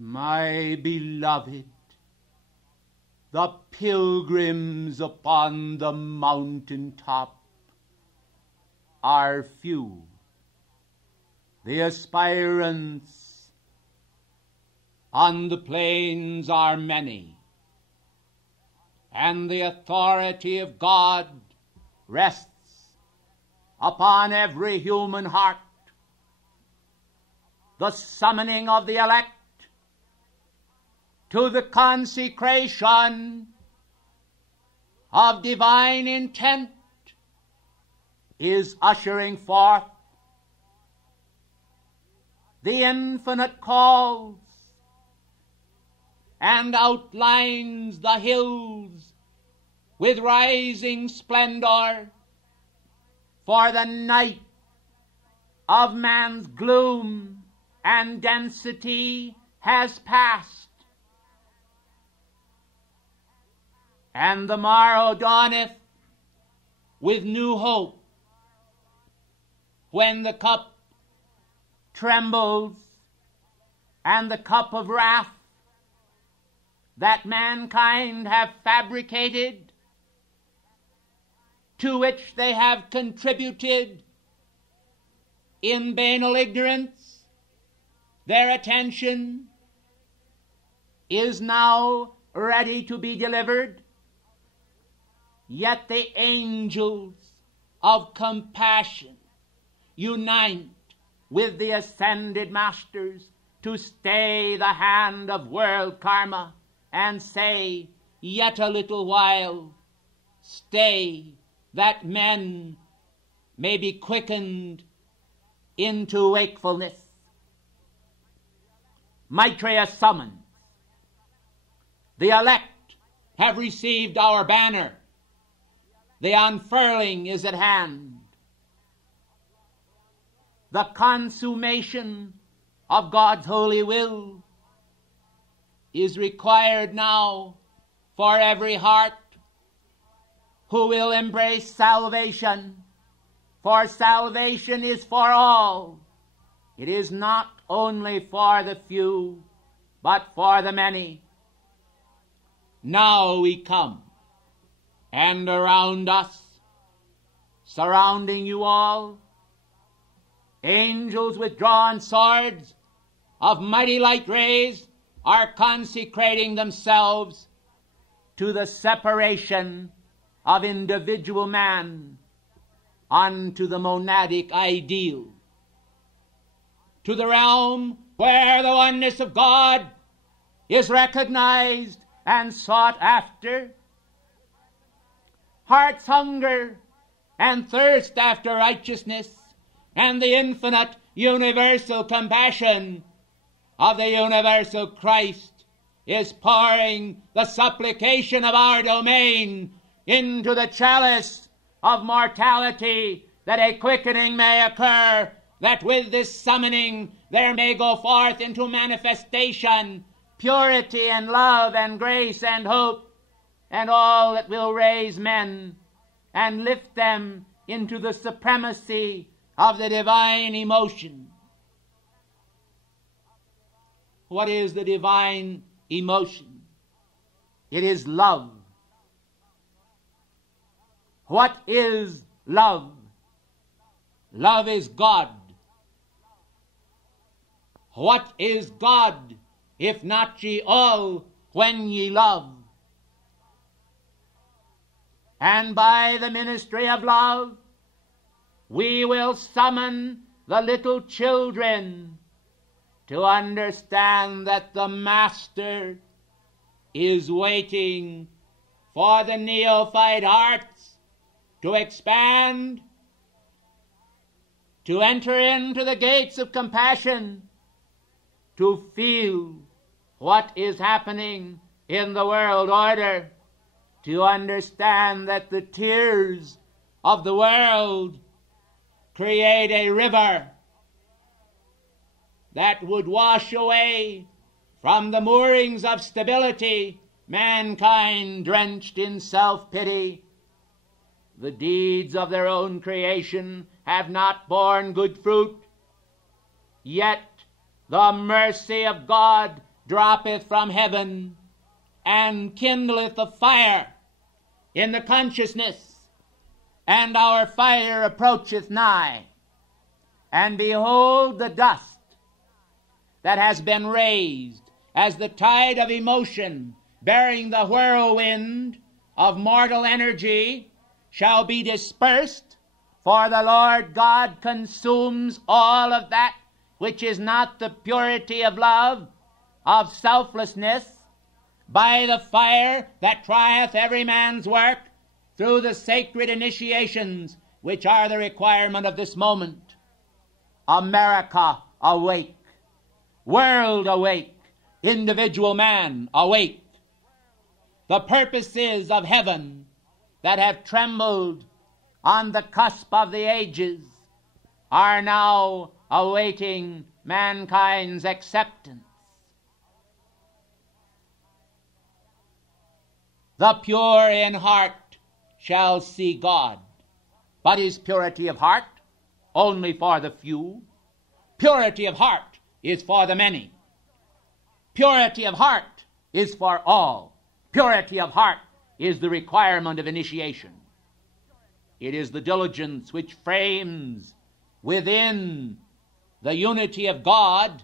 My beloved, the pilgrims upon the mountain top are few. The aspirants on the plains are many, and the authority of God rests upon every human heart. The summoning of the elect to the consecration of divine intent is ushering forth. The infinite calls and outlines the hills with rising splendor, for the night of man's gloom and density has passed, and the morrow dawneth with new hope, when the cup trembles, and the cup of wrath that mankind have fabricated, to which they have contributed in banal ignorance, their attention is now ready to be delivered. Yet the angels of compassion unite with the ascended masters to stay the hand of world karma and say, yet a little while, stay, that men may be quickened into wakefulness. Maitreya summons. The elect have received our banner. The unfurling is at hand. The consummation of God's holy will is required now for every heart who will embrace salvation, for salvation is for all. It is not only for the few, but for the many. Now we come, and around us, surrounding you all, angels with drawn swords of mighty light rays are consecrating themselves to the separation of individual man unto the monadic ideal, to the realm where the oneness of God is recognized and sought after. Hearts hunger and thirst after righteousness, and the infinite universal compassion of the universal Christ is pouring the supplication of our domain into the chalice of mortality, that a quickening may occur, that with this summoning there may go forth into manifestation purity and love and grace and hope, and all that will raise men and lift them into the supremacy of the divine emotion. What is the divine emotion? It is love. What is love? Love is God. What is God, if not ye all, when ye love? And by the ministry of love, we will summon the little children to understand that the Master is waiting for the neophyte hearts to expand, to enter into the gates of compassion, to feel what is happening in the world order, to understand that the tears of the world create a river that would wash away from the moorings of stability mankind drenched in self-pity. The deeds of their own creation have not borne good fruit, yet the mercy of God droppeth from heaven, and kindleth a fire in the consciousness, and our fire approacheth nigh. And behold, the dust that has been raised as the tide of emotion bearing the whirlwind of mortal energy shall be dispersed, for the Lord God consumes all of that which is not the purity of love, of selflessness, by the fire that trieth every man's work through the sacred initiations which are the requirement of this moment. America, awake. World, awake. Individual man, awake. The purposes of heaven that have trembled on the cusp of the ages are now awaiting mankind's acceptance. The pure in heart shall see God. But is purity of heart only for the few? Purity of heart is for the many. Purity of heart is for all. Purity of heart is the requirement of initiation. It is the diligence which frames within the unity of God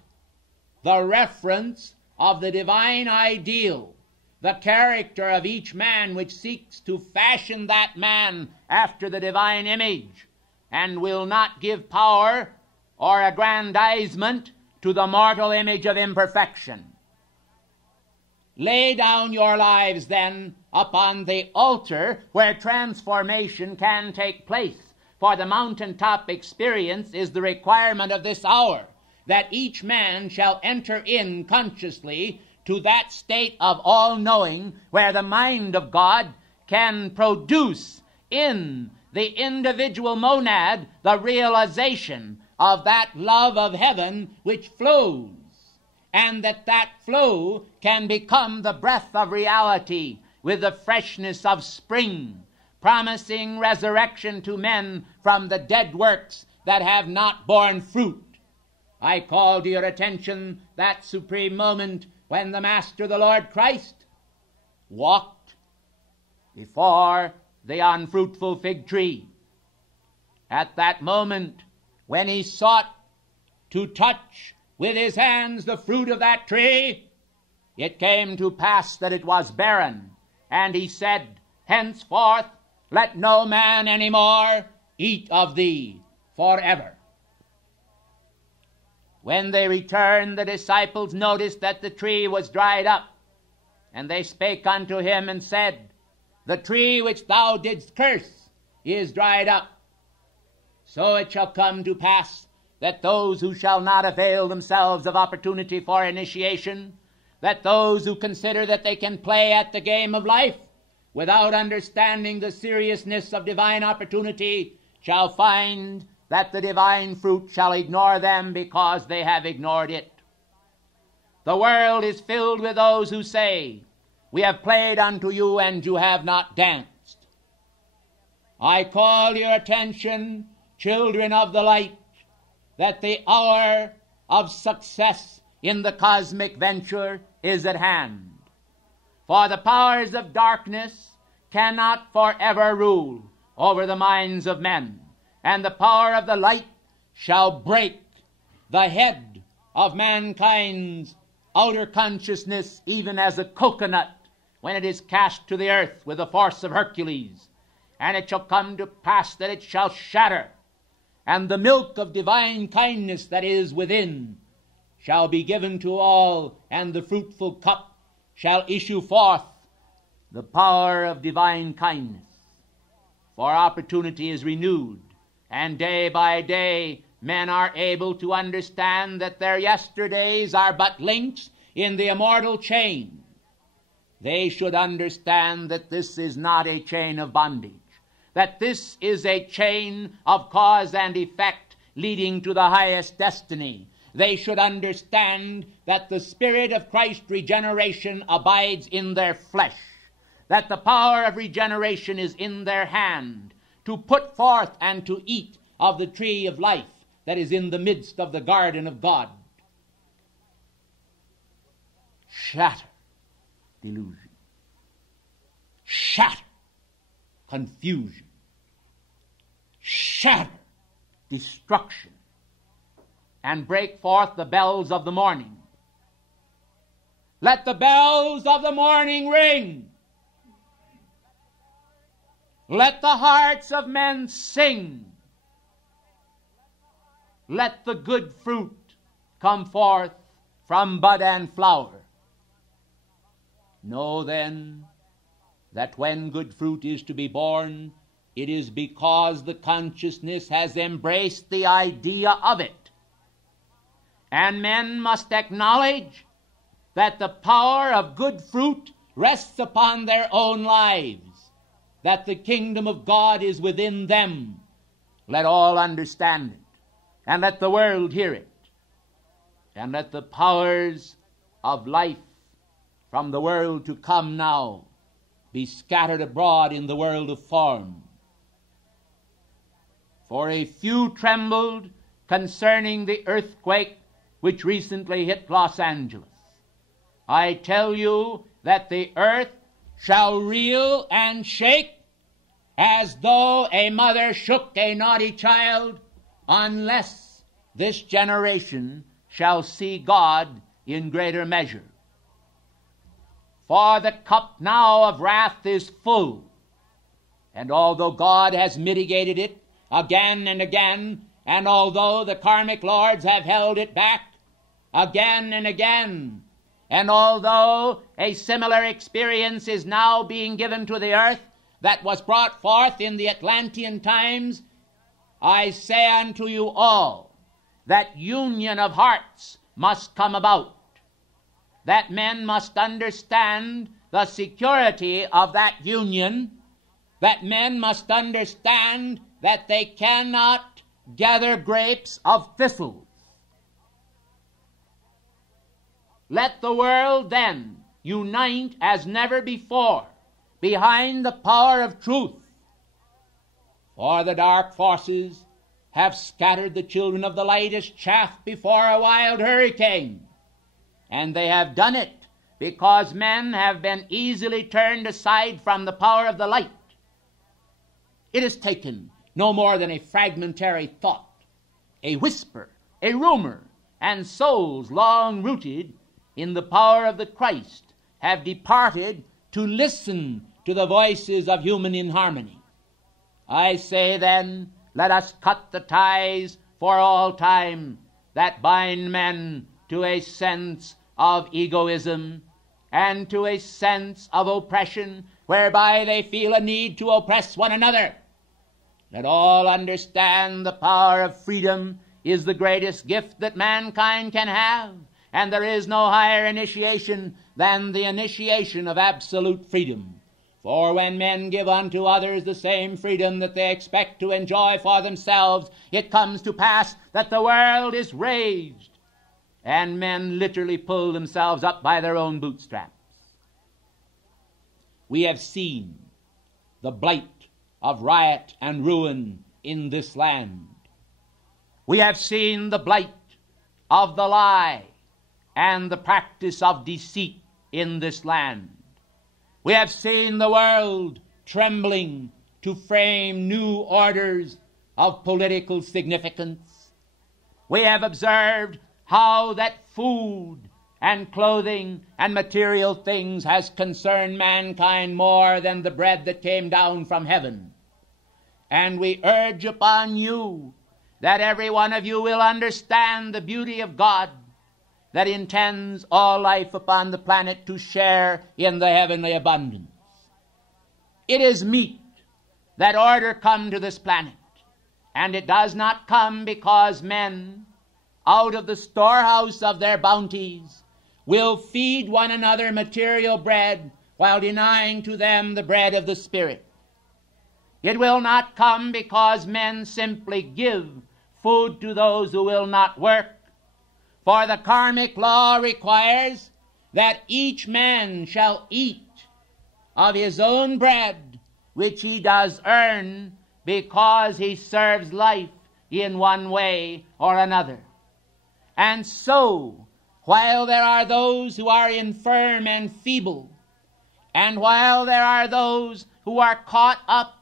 the reference of the divine ideal, the character of each man which seeks to fashion that man after the divine image, and will not give power or aggrandizement to the mortal image of imperfection. Lay down your lives, then, upon the altar where transformation can take place, for the mountaintop experience is the requirement of this hour, that each man shall enter in consciously to that state of all-knowing where the mind of God can produce in the individual monad the realization of that love of heaven which flows, and that flow can become the breath of reality with the freshness of spring, promising resurrection to men from the dead works that have not borne fruit. I call to your attention that supreme moment when the Master, the Lord Christ, walked before the unfruitful fig tree. At that moment, when he sought to touch with his hands the fruit of that tree, it came to pass that it was barren. And he said, henceforth let no man any more eat of thee forever. When they returned, the disciples noticed that the tree was dried up. And they spake unto him and said, the tree which thou didst curse is dried up. So it shall come to pass that those who shall not avail themselves of opportunity for initiation, that those who consider that they can play at the game of life without understanding the seriousness of divine opportunity, shall find that the divine fruit shall ignore them because they have ignored it. The world is filled with those who say, we have played unto you and you have not danced. I call your attention, children of the light, that the hour of success in the cosmic venture is at hand. For the powers of darkness cannot forever rule over the minds of men, and the power of the light shall break the head of mankind's outer consciousness, even as a coconut when it is cast to the earth with the force of Hercules. And it shall come to pass that it shall shatter, and the milk of divine kindness that is within shall be given to all, and the fruitful cup shall issue forth the power of divine kindness. For opportunity is renewed, and day by day men are able to understand that their yesterdays are but links in the immortal chain. They should understand that this is not a chain of bondage, that this is a chain of cause and effect leading to the highest destiny. They should understand that the Spirit of Christ's regeneration abides in their flesh, that the power of regeneration is in their hand to put forth and to eat of the tree of life that is in the midst of the garden of God. shatter delusion, shatter confusion, shatter destruction, and break forth the bells of the morning. Let the bells of the morning ring. Let the hearts of men sing. Let the good fruit come forth from bud and flower. Know then that when good fruit is to be born, it is because the consciousness has embraced the idea of it. And men must acknowledge that the power of good fruit rests upon their own lives, that the kingdom of God is within them. Let all understand it, and let the world hear it, and let the powers of life from the world to come now be scattered abroad in the world of form. For a few trembled concerning the earthquake which recently hit Los Angeles. I tell you that the earth shall reel and shake as though a mother shook a naughty child, unless this generation shall see God in greater measure. For the cup now of wrath is full, and although God has mitigated it again and again, and although the karmic lords have held it back again and again, and although a similar experience is now being given to the earth that was brought forth in the Atlantean times, I say unto you all that union of hearts must come about, that men must understand the security of that union, that men must understand that they cannot gather grapes of thistles. Let the world then unite as never before behind the power of truth, for the dark forces have scattered the children of the light as chaff before a wild hurricane, and they have done it because men have been easily turned aside from the power of the light. It has taken no more than a fragmentary thought, a whisper, a rumor, and souls long rooted in the power of the Christ have departed to listen to the voices of human inharmony. I say then, let us cut the ties for all time that bind men to a sense of egoism and to a sense of oppression whereby they feel a need to oppress one another. Let all understand the power of freedom is the greatest gift that mankind can have, and there is no higher initiation than the initiation of absolute freedom. For when men give unto others the same freedom that they expect to enjoy for themselves, it comes to pass that the world is raised, and men literally pull themselves up by their own bootstraps. We have seen the blight of riot and ruin in this land. We have seen the blight of the lie and the practice of deceit in this land. We have seen the world trembling to frame new orders of political significance. We have observed how that food and clothing and material things has concerned mankind more than the bread that came down from heaven. And we urge upon you that every one of you will understand the beauty of God that intends all life upon the planet to share in the heavenly abundance. It is meet that order come to this planet, and it does not come because men, out of the storehouse of their bounties, will feed one another material bread while denying to them the bread of the Spirit. It will not come because men simply give food to those who will not work, for the karmic law requires that each man shall eat of his own bread, which he does earn because he serves life in one way or another. And so while there are those who are infirm and feeble, and while there are those who are caught up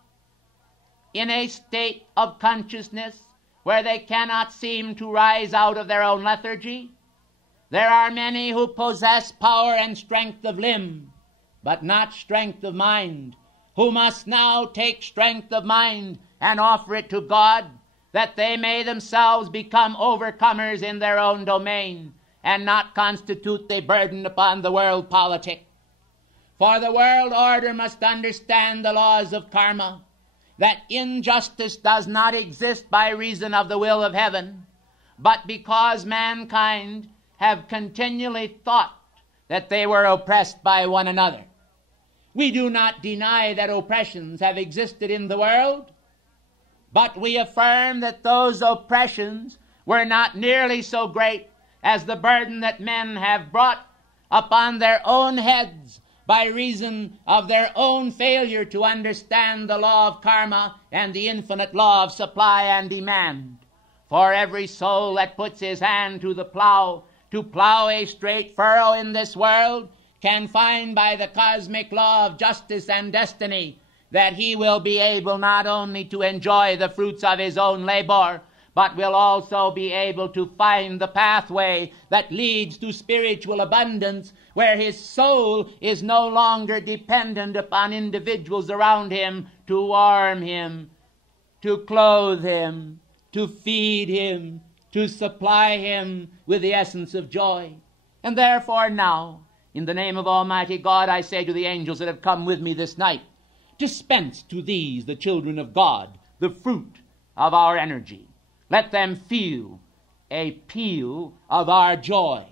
in a state of consciousness where they cannot seem to rise out of their own lethargy, there are many who possess power and strength of limb, but not strength of mind, who must now take strength of mind and offer it to God, that they may themselves become overcomers in their own domain, and not constitute a burden upon the world politic. For the world order must understand the laws of karma, that injustice does not exist by reason of the will of heaven, but because mankind have continually thought that they were oppressed by one another. We do not deny that oppressions have existed in the world, but we affirm that those oppressions were not nearly so great as the burden that men have brought upon their own heads by reason of their own failure to understand the law of karma and the infinite law of supply and demand. For every soul that puts his hand to the plow, to plow a straight furrow in this world, can find by the cosmic law of justice and destiny that he will be able not only to enjoy the fruits of his own labor, but will also be able to find the pathway that leads to spiritual abundance, where his soul is no longer dependent upon individuals around him to warm him, to clothe him, to feed him, to supply him with the essence of joy. And therefore now, in the name of Almighty God, I say to the angels that have come with me this night, dispense to these, the children of God, the fruit of our energy. Let them feel a peal of our joy.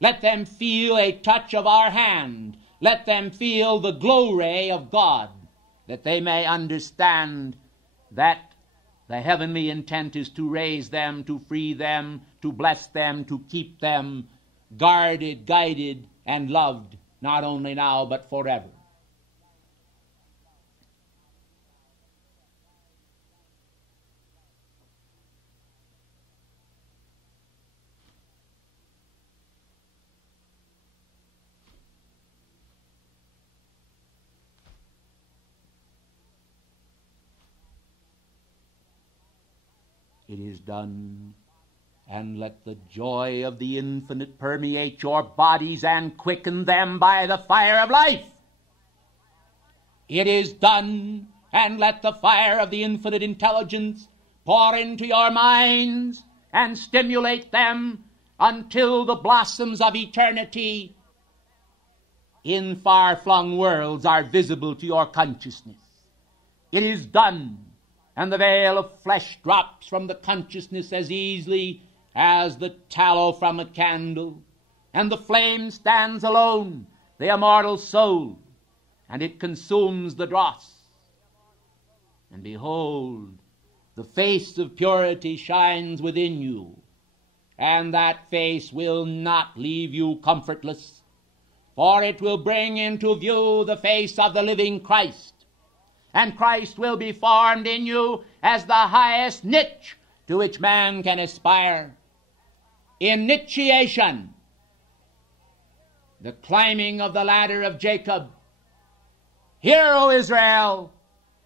Let them feel a touch of our hand. Let them feel the glow ray of God, that they may understand that the heavenly intent is to raise them, to free them, to bless them, to keep them guarded, guided, and loved, not only now but forever. It is done, and let the joy of the infinite permeate your bodies and quicken them by the fire of life. It is done, and let the fire of the infinite intelligence pour into your minds and stimulate them until the blossoms of eternity in far-flung worlds are visible to your consciousness. It is done, and the veil of flesh drops from the consciousness as easily as the tallow from a candle, and the flame stands alone, the immortal soul, and it consumes the dross. And behold, the face of purity shines within you, and that face will not leave you comfortless, for it will bring into view the face of the living Christ, and Christ will be formed in you as the highest niche to which man can aspire. Initiation, the climbing of the ladder of Jacob. Hear, O Israel,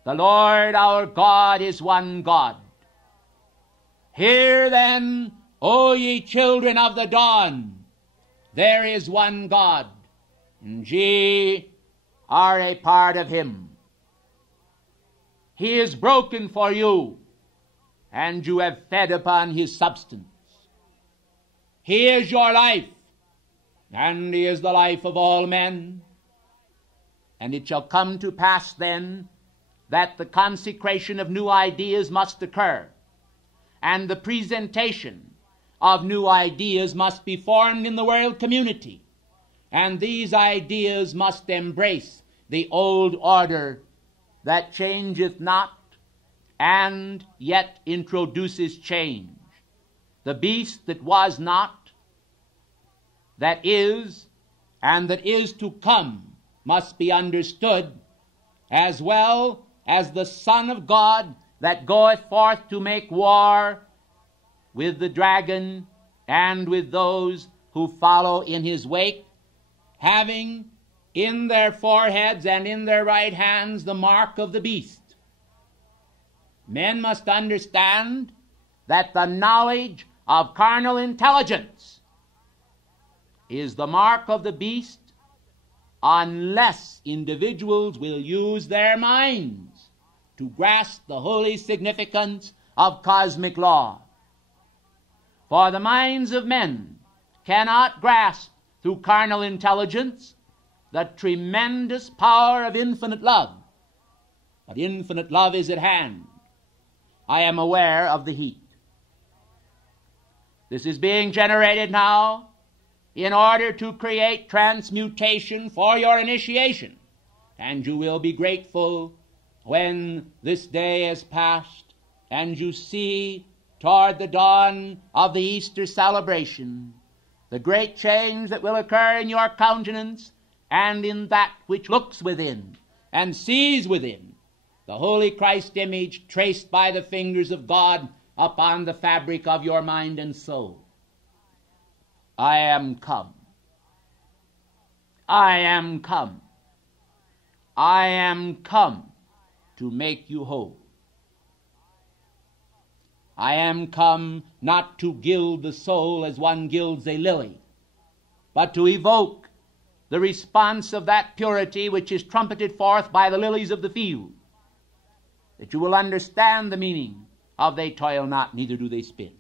the Lord our God is one God. Hear then, O ye children of the dawn, there is one God, and ye are a part of him. He is broken for you, and you have fed upon his substance. He is your life, and he is the life of all men. And it shall come to pass then that the consecration of new ideas must occur, and the presentation of new ideas must be formed in the world community, and these ideas must embrace the old order that changeth not, and yet introduces change. The beast that was not, that is, and that is to come must be understood, as well as the Son of God that goeth forth to make war with the dragon and with those who follow in his wake, having in their foreheads and in their right hands the mark of the beast. Men must understand that the knowledge of carnal intelligence is the mark of the beast unless individuals will use their minds to grasp the holy significance of cosmic law. For the minds of men cannot grasp through carnal intelligence the tremendous power of infinite love. But infinite love is at hand. I am aware of the heat. This is being generated now in order to create transmutation for your initiation. And you will be grateful when this day is past and you see toward the dawn of the Easter celebration the great change that will occur in your countenance and in that which looks within and sees within the holy Christ image traced by the fingers of God upon the fabric of your mind and soul. I am come. I am come. I am come to make you whole. I am come not to gild the soul as one gilds a lily, but to evoke the response of that purity which is trumpeted forth by the lilies of the field, that you will understand the meaning of they toil not, neither do they spin,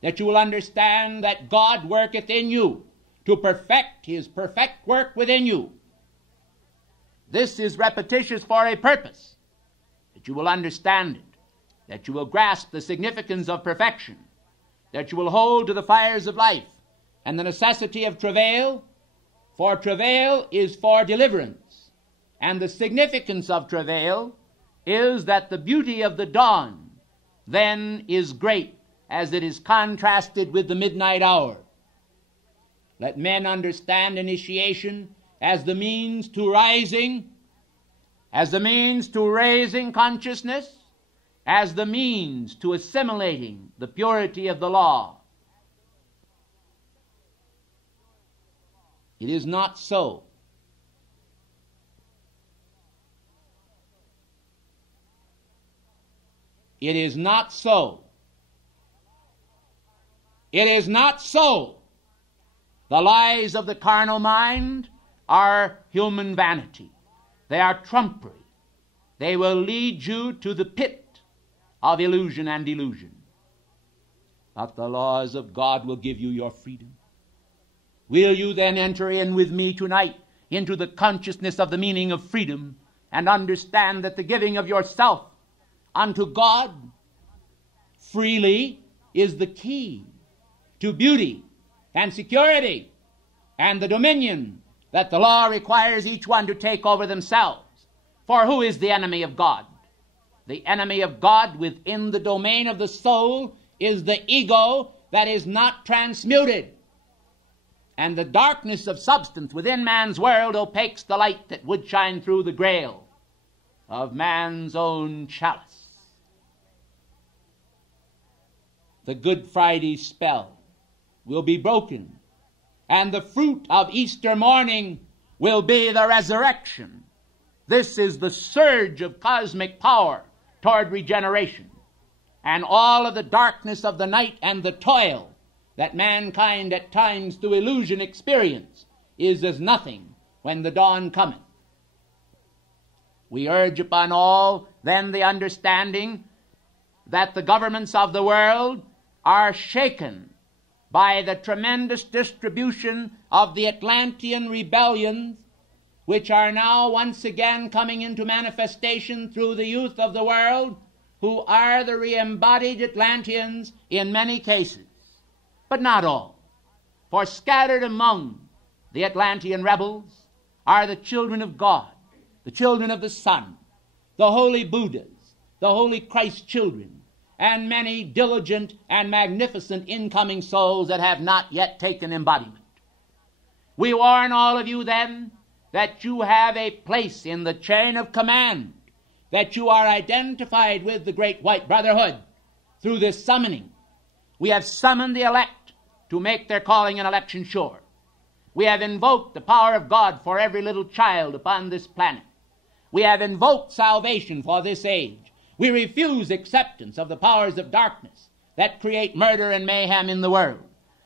that you will understand that God worketh in you to perfect his perfect work within you. This is repetitious for a purpose, that you will understand it, that you will grasp the significance of perfection, that you will hold to the fires of life and the necessity of travail, for travail is for deliverance, and the significance of travail is that the beauty of the dawn then is great as it is contrasted with the midnight hour. Let men understand initiation as the means to rising, as the means to raising consciousness, as the means to assimilating the purity of the law. It is not so. It is not so. It is not so. The lies of the carnal mind are human vanity. They are trumpery. They will lead you to the pit of illusion and delusion. But the laws of God will give you your freedom. Will you then enter in with me tonight into the consciousness of the meaning of freedom and understand that the giving of yourself unto God freely is the key to beauty and security and the dominion that the law requires each one to take over themselves? For who is the enemy of God? The enemy of God within the domain of the soul is the ego that is not transmuted. And the darkness of substance within man's world opaques the light that would shine through the grail of man's own chalice. The Good Friday spell will be broken, and the fruit of Easter morning will be the resurrection. This is the surge of cosmic power toward regeneration, and all of the darkness of the night and the toil that mankind at times through illusion experience is as nothing when the dawn cometh. We urge upon all then the understanding that the governments of the world are shaken by the tremendous distribution of the Atlantean rebellions, which are now once again coming into manifestation through the youth of the world, who are the re-embodied Atlanteans in many cases, but not all. For scattered among the Atlantean rebels are the children of God, the children of the Son, the holy Buddhas, the holy Christ children, and many diligent and magnificent incoming souls that have not yet taken embodiment. We warn all of you then that you have a place in the chain of command, that you are identified with the great white brotherhood through this summoning. We have summoned the elect to make their calling and election sure. We have invoked the power of God for every little child upon this planet. We have invoked salvation for this age. We refuse acceptance of the powers of darkness that create murder and mayhem in the world.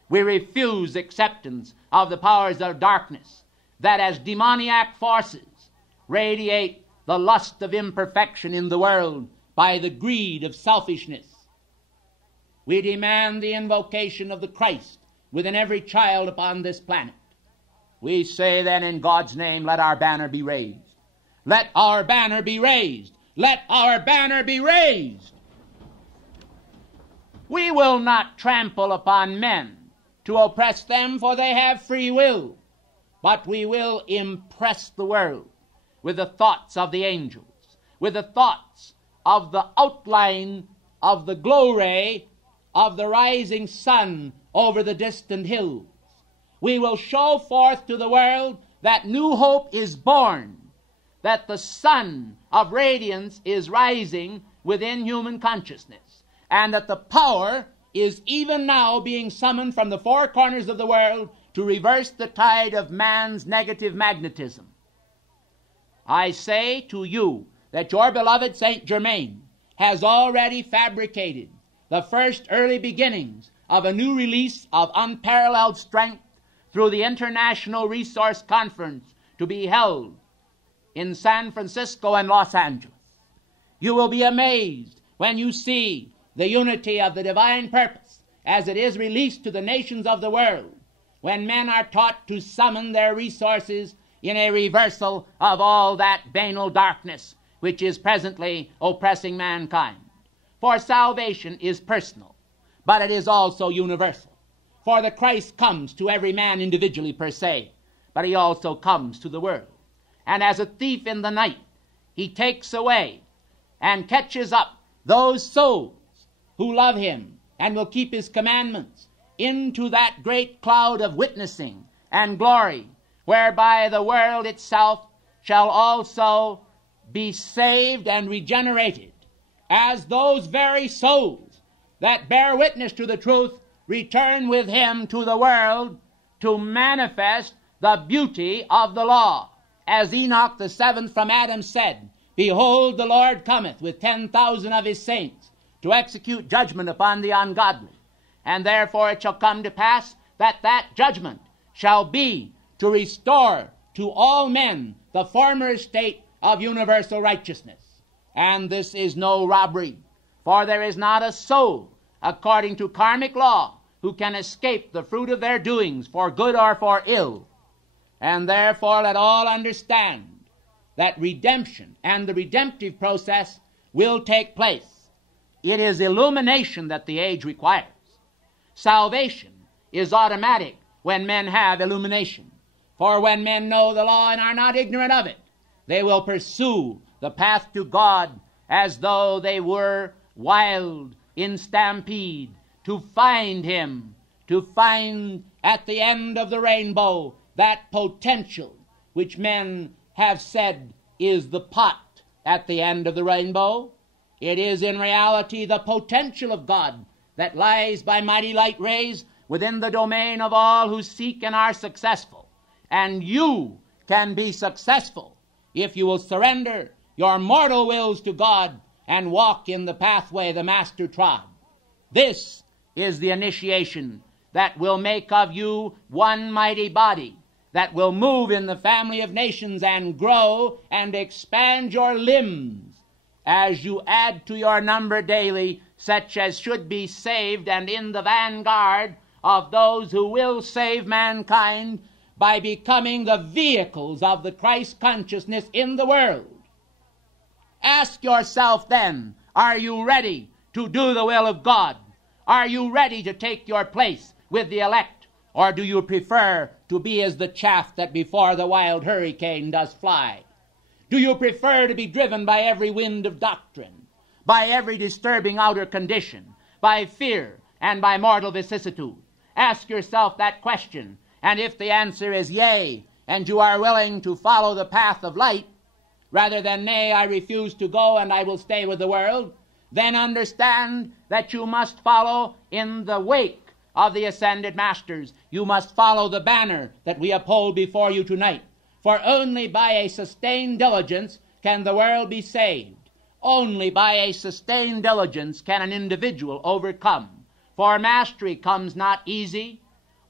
We refuse acceptance of the powers of darkness that as demoniac forces radiate the lust of imperfection in the world by the greed of selfishness. We demand the invocation of the Christ within every child upon this planet. We say then, in God's name, let our banner be raised. Let our banner be raised. Let our banner be raised. We will not trample upon men to oppress them, for they have free will. But we will impress the world with the thoughts of the angels, with the thoughts of the outline of the glow ray of the rising sun over the distant hills. We will show forth to the world that new hope is born, that the sun of radiance is rising within human consciousness, and that the power is even now being summoned from the four corners of the world to reverse the tide of man's negative magnetism. I say to you that your beloved Saint Germain has already fabricated the first early beginnings of a new release of unparalleled strength through the International Resource Conference to be held in San Francisco and Los Angeles. You will be amazed when you see the unity of the divine purpose as it is released to the nations of the world, when men are taught to summon their resources in a reversal of all that banal darkness which is presently oppressing mankind. For salvation is personal, but it is also universal. For the Christ comes to every man individually per se, but he also comes to the world. And as a thief in the night, he takes away and catches up those souls who love him and will keep his commandments into that great cloud of witnessing and glory, whereby the world itself shall also be saved and regenerated, as those very souls that bear witness to the truth return with him to the world to manifest the beauty of the law. As Enoch the seventh from Adam said, "Behold, the Lord cometh with 10,000 of his saints to execute judgment upon the ungodly. And therefore it shall come to pass that judgment shall be to restore to all men the former state of universal righteousness. And this is no robbery, for there is not a soul, according to karmic law, who can escape the fruit of their doings for good or for ill. And therefore let all understand that redemption and the redemptive process will take place. It is illumination that the age requires. Salvation is automatic when men have illumination. For when men know the law and are not ignorant of it, they will pursue the path to God as though they were wild in stampede, to find him, to find at the end of the rainbow that potential which men have said is the pot at the end of the rainbow. It is in reality the potential of God that lies by mighty light rays within the domain of all who seek and are successful. And you can be successful if you will surrender your mortal wills to God and walk in the pathway the Master trod. This is the initiation that will make of you one mighty body, that will move in the family of nations and grow and expand your limbs as you add to your number daily such as should be saved and in the vanguard of those who will save mankind by becoming the vehicles of the Christ consciousness in the world. Ask yourself then, are you ready to do the will of God? Are you ready to take your place with the elect? Or do you prefer to be as the chaff that before the wild hurricane does fly? Do you prefer to be driven by every wind of doctrine, by every disturbing outer condition, by fear and by mortal vicissitude? Ask yourself that question, and if the answer is yea, and you are willing to follow the path of light, rather than nay, I refuse to go and I will stay with the world, then understand that you must follow in the wake of the ascended masters. You must follow the banner that we uphold before you tonight. For only by a sustained diligence can the world be saved. Only by a sustained diligence can an individual overcome. For mastery comes not easy,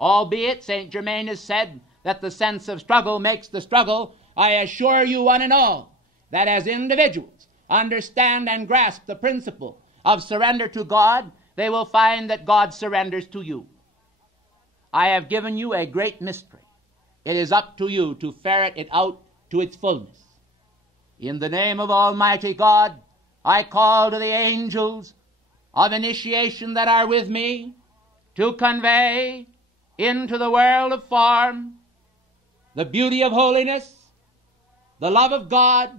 albeit St. Germain has said that the sense of struggle makes the struggle. I assure you one and all that as individuals understand and grasp the principle of surrender to God, they will find that God surrenders to you. I have given you a great mystery. It is up to you to ferret it out to its fullness. In the name of Almighty God, I call to the angels of initiation that are with me to convey into the world of form the beauty of holiness, the love of God,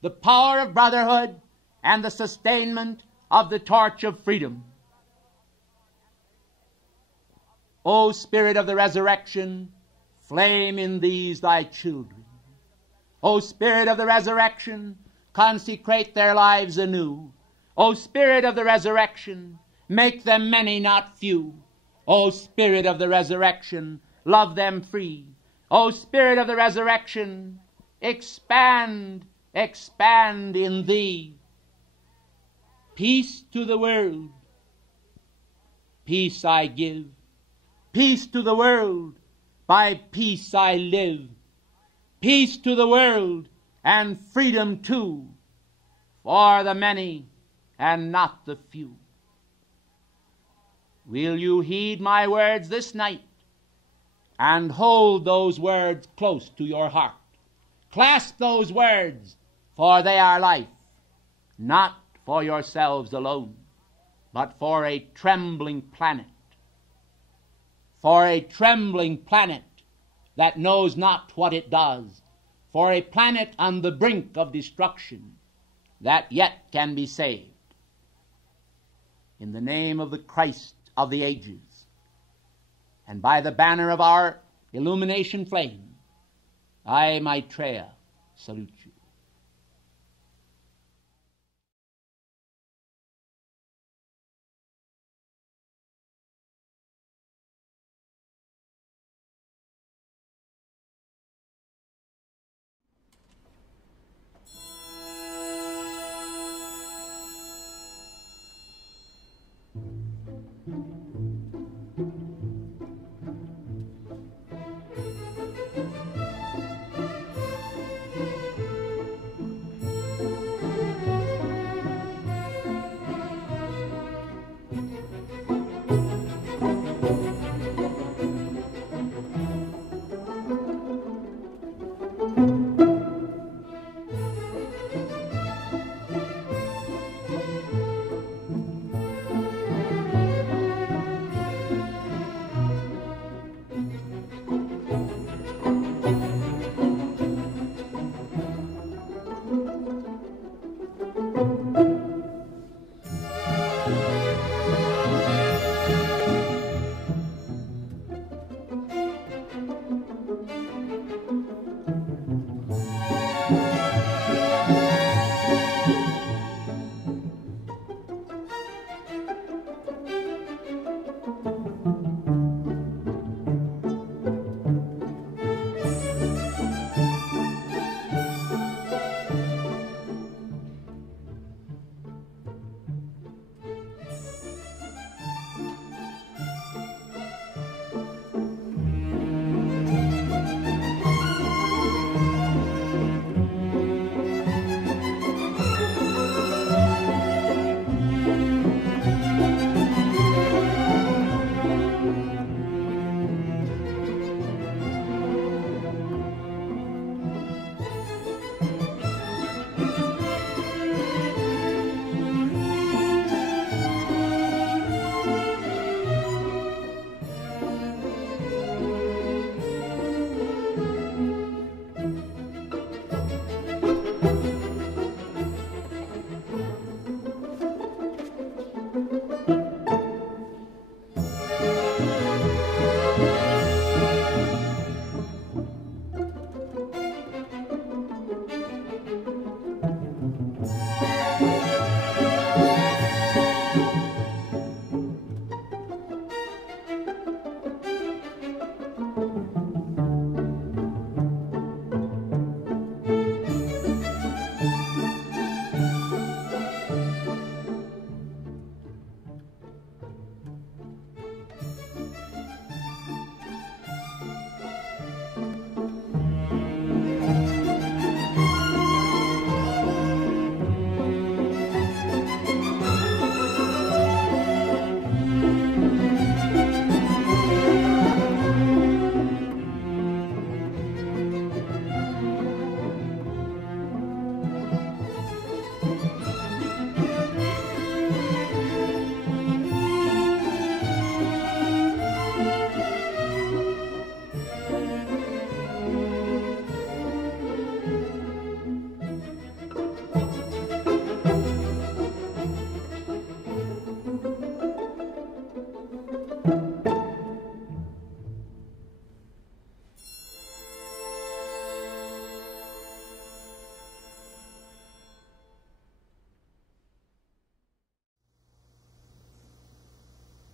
the power of brotherhood, and the sustainment of the torch of freedom. O Spirit of the resurrection, flame in these thy children. O Spirit of the resurrection, consecrate their lives anew. O Spirit of the resurrection, make them many, not few. O Spirit of the resurrection, love them free. O Spirit of the resurrection, expand, expand in thee. Peace to the world. Peace I give. Peace to the world. By peace I live. Peace to the world, and freedom too, for the many and not the few. Will you heed my words this night, and hold those words close to your heart? Clasp those words, for they are life, not for yourselves alone, but for a trembling planet. For a trembling planet that knows not what it does, for a planet on the brink of destruction that yet can be saved. In the name of the Christ of the ages, and by the banner of our illumination flame, I, Maitreya, salute you.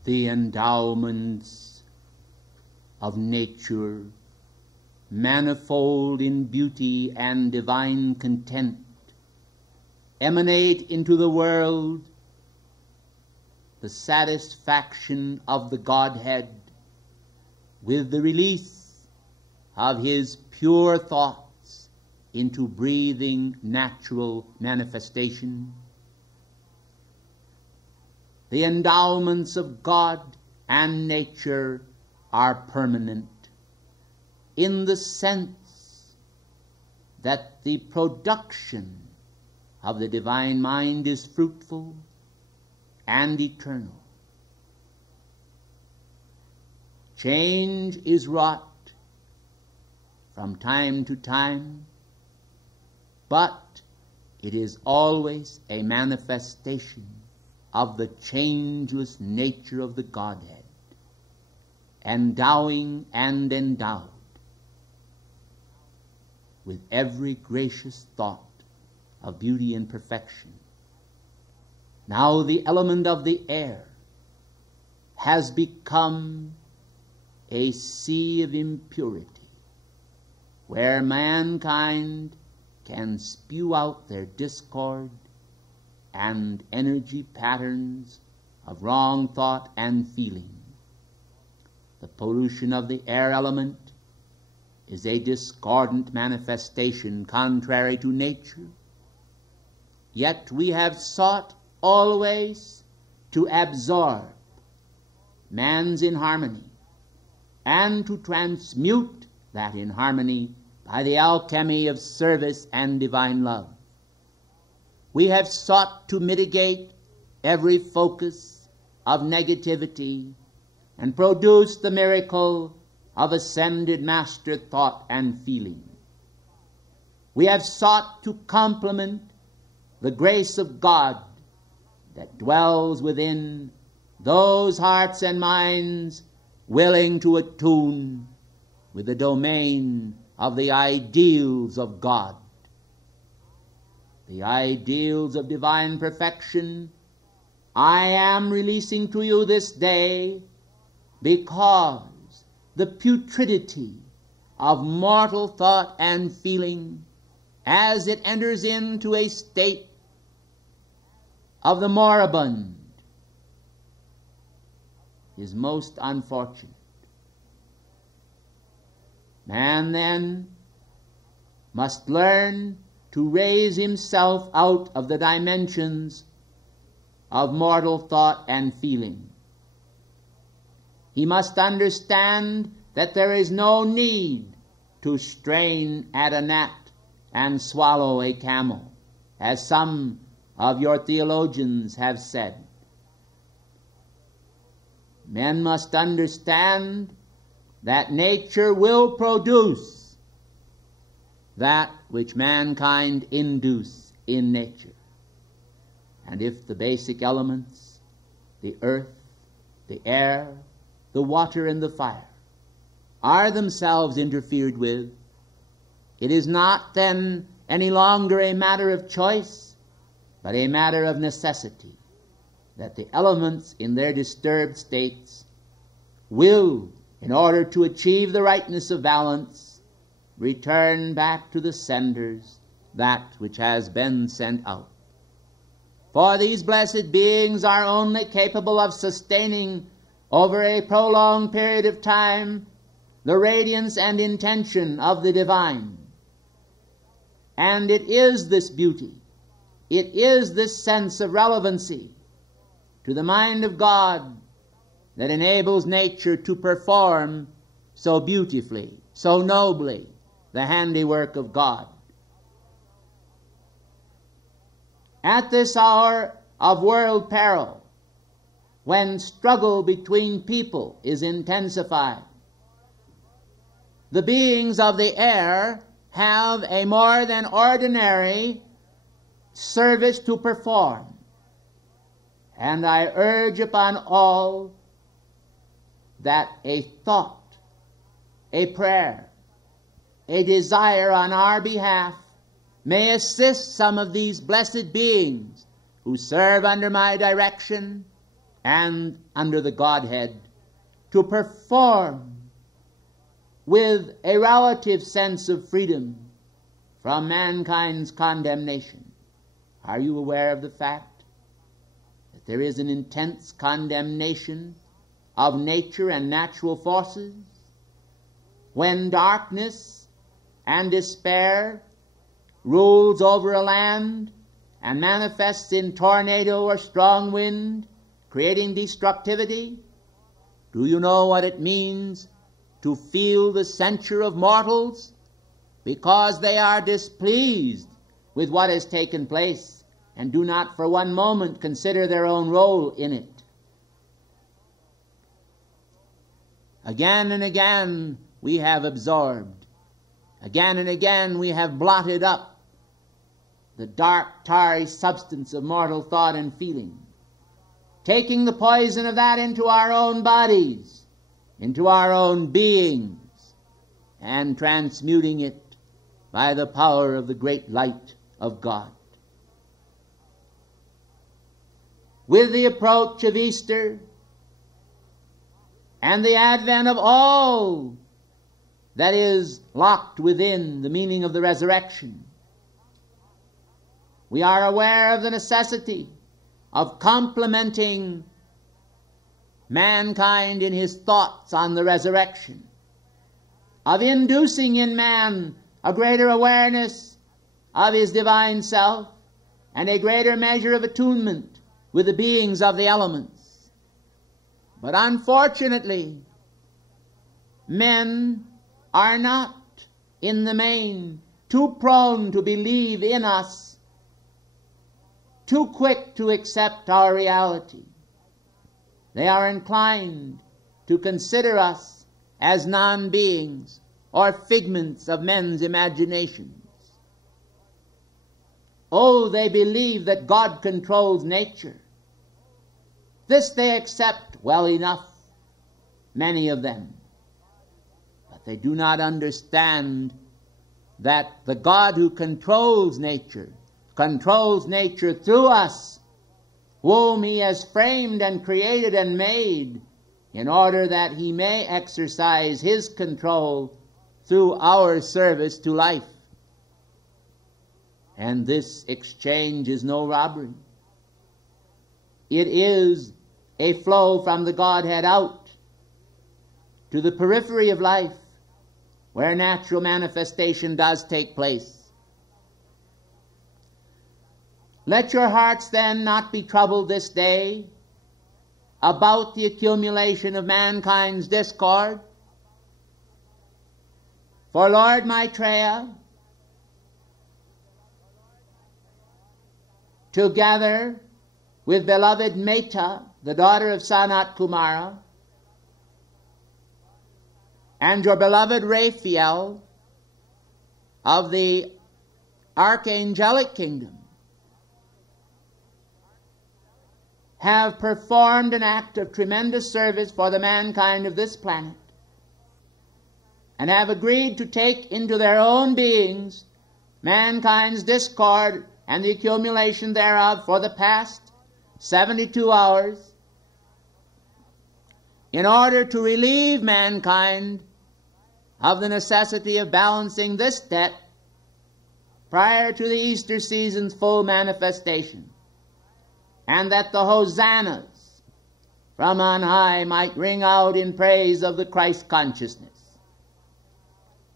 the endowments of nature, manifold in beauty and divine content, emanate into the world the satisfaction of the Godhead with the release of his pure thoughts into breathing natural manifestation. The endowments of God and nature are permanent in the sense that the production of the divine mind is fruitful and eternal. Change is wrought from time to time, but it is always a manifestation of the changeless nature of the Godhead, endowing and endowed with every gracious thought of beauty and perfection. Now the element of the air has become a sea of impurity, where mankind can spew out their discord and energy patterns of wrong thought and feeling. The pollution of the air element is a discordant manifestation contrary to nature. Yet we have sought always to absorb man's inharmony and to transmute that inharmony by the alchemy of service and divine love. We have sought to mitigate every focus of negativity and produce the miracle of ascended master thought and feeling. We have sought to complement the grace of God that dwells within those hearts and minds willing to attune with the domain of the ideals of God. The ideals of divine perfection I am releasing to you this day, because the putridity of mortal thought and feeling, as it enters into a state of the moribund, is most unfortunate. Man then must learn to raise himself out of the dimensions of mortal thought and feeling. He must understand that there is no need to strain at a gnat and swallow a camel, as some of your theologians have said. Men must understand that nature will produce that which mankind induce in nature. And if the basic elements, the earth, the air, the water, and the fire, are themselves interfered with, it is not then any longer a matter of choice, but a matter of necessity, that the elements in their disturbed states will, in order to achieve the rightness of balance, return back to the senders that which has been sent out. For these blessed beings are only capable of sustaining over a prolonged period of time the radiance and intention of the divine. And it is this beauty, it is this sense of relevancy to the mind of God that enables nature to perform so beautifully, so nobly, the handiwork of God. At this hour of world peril, when struggle between people is intensified, the beings of the air have a more than ordinary service to perform. And I urge upon all that a thought, a prayer, a desire on our behalf may assist some of these blessed beings who serve under my direction and under the Godhead to perform with a relative sense of freedom from mankind's condemnation. Are you aware of the fact that there is an intense condemnation of nature and natural forces? When darkness and despair rules over a land and manifests in tornado or strong wind, creating destructivity, do you know what it means to feel the censure of mortals because they are displeased with what has taken place and do not for one moment consider their own role in it? Again and again we have absorbed, again and again we have blotted up the dark, tarry substance of mortal thought and feeling, taking the poison of that into our own bodies, into our own beings, and transmuting it by the power of the great light of God. With the approach of Easter and the advent of all that is locked within the meaning of the resurrection, we are aware of the necessity of complementing mankind in his thoughts on the resurrection, of inducing in man a greater awareness of his divine self and a greater measure of attunement with the beings of the elements. But unfortunately, men are not, in the main, too prone to believe in us, too quick to accept our reality. They are inclined to consider us as non-beings or figments of men's imaginations. Oh, they believe that God controls nature. This they accept well enough, many of them. But they do not understand that the God who controls nature through us, whom he has framed and created and made in order that he may exercise his control through our service to life. And this exchange is no robbery. It is a flow from the Godhead out to the periphery of life, where natural manifestation does take place. Let your hearts then not be troubled this day about the accumulation of mankind's discord. For Lord Maitreya, together with beloved Meta, the daughter of Sanat Kumara, and your beloved Raphael of the Archangelic Kingdom, have performed an act of tremendous service for the mankind of this planet, and have agreed to take into their own beings mankind's discord and the accumulation thereof for the past 72 hours, in order to relieve mankind of the necessity of balancing this debt prior to the Easter season's full manifestation, and that the hosannas from on high might ring out in praise of the Christ consciousness,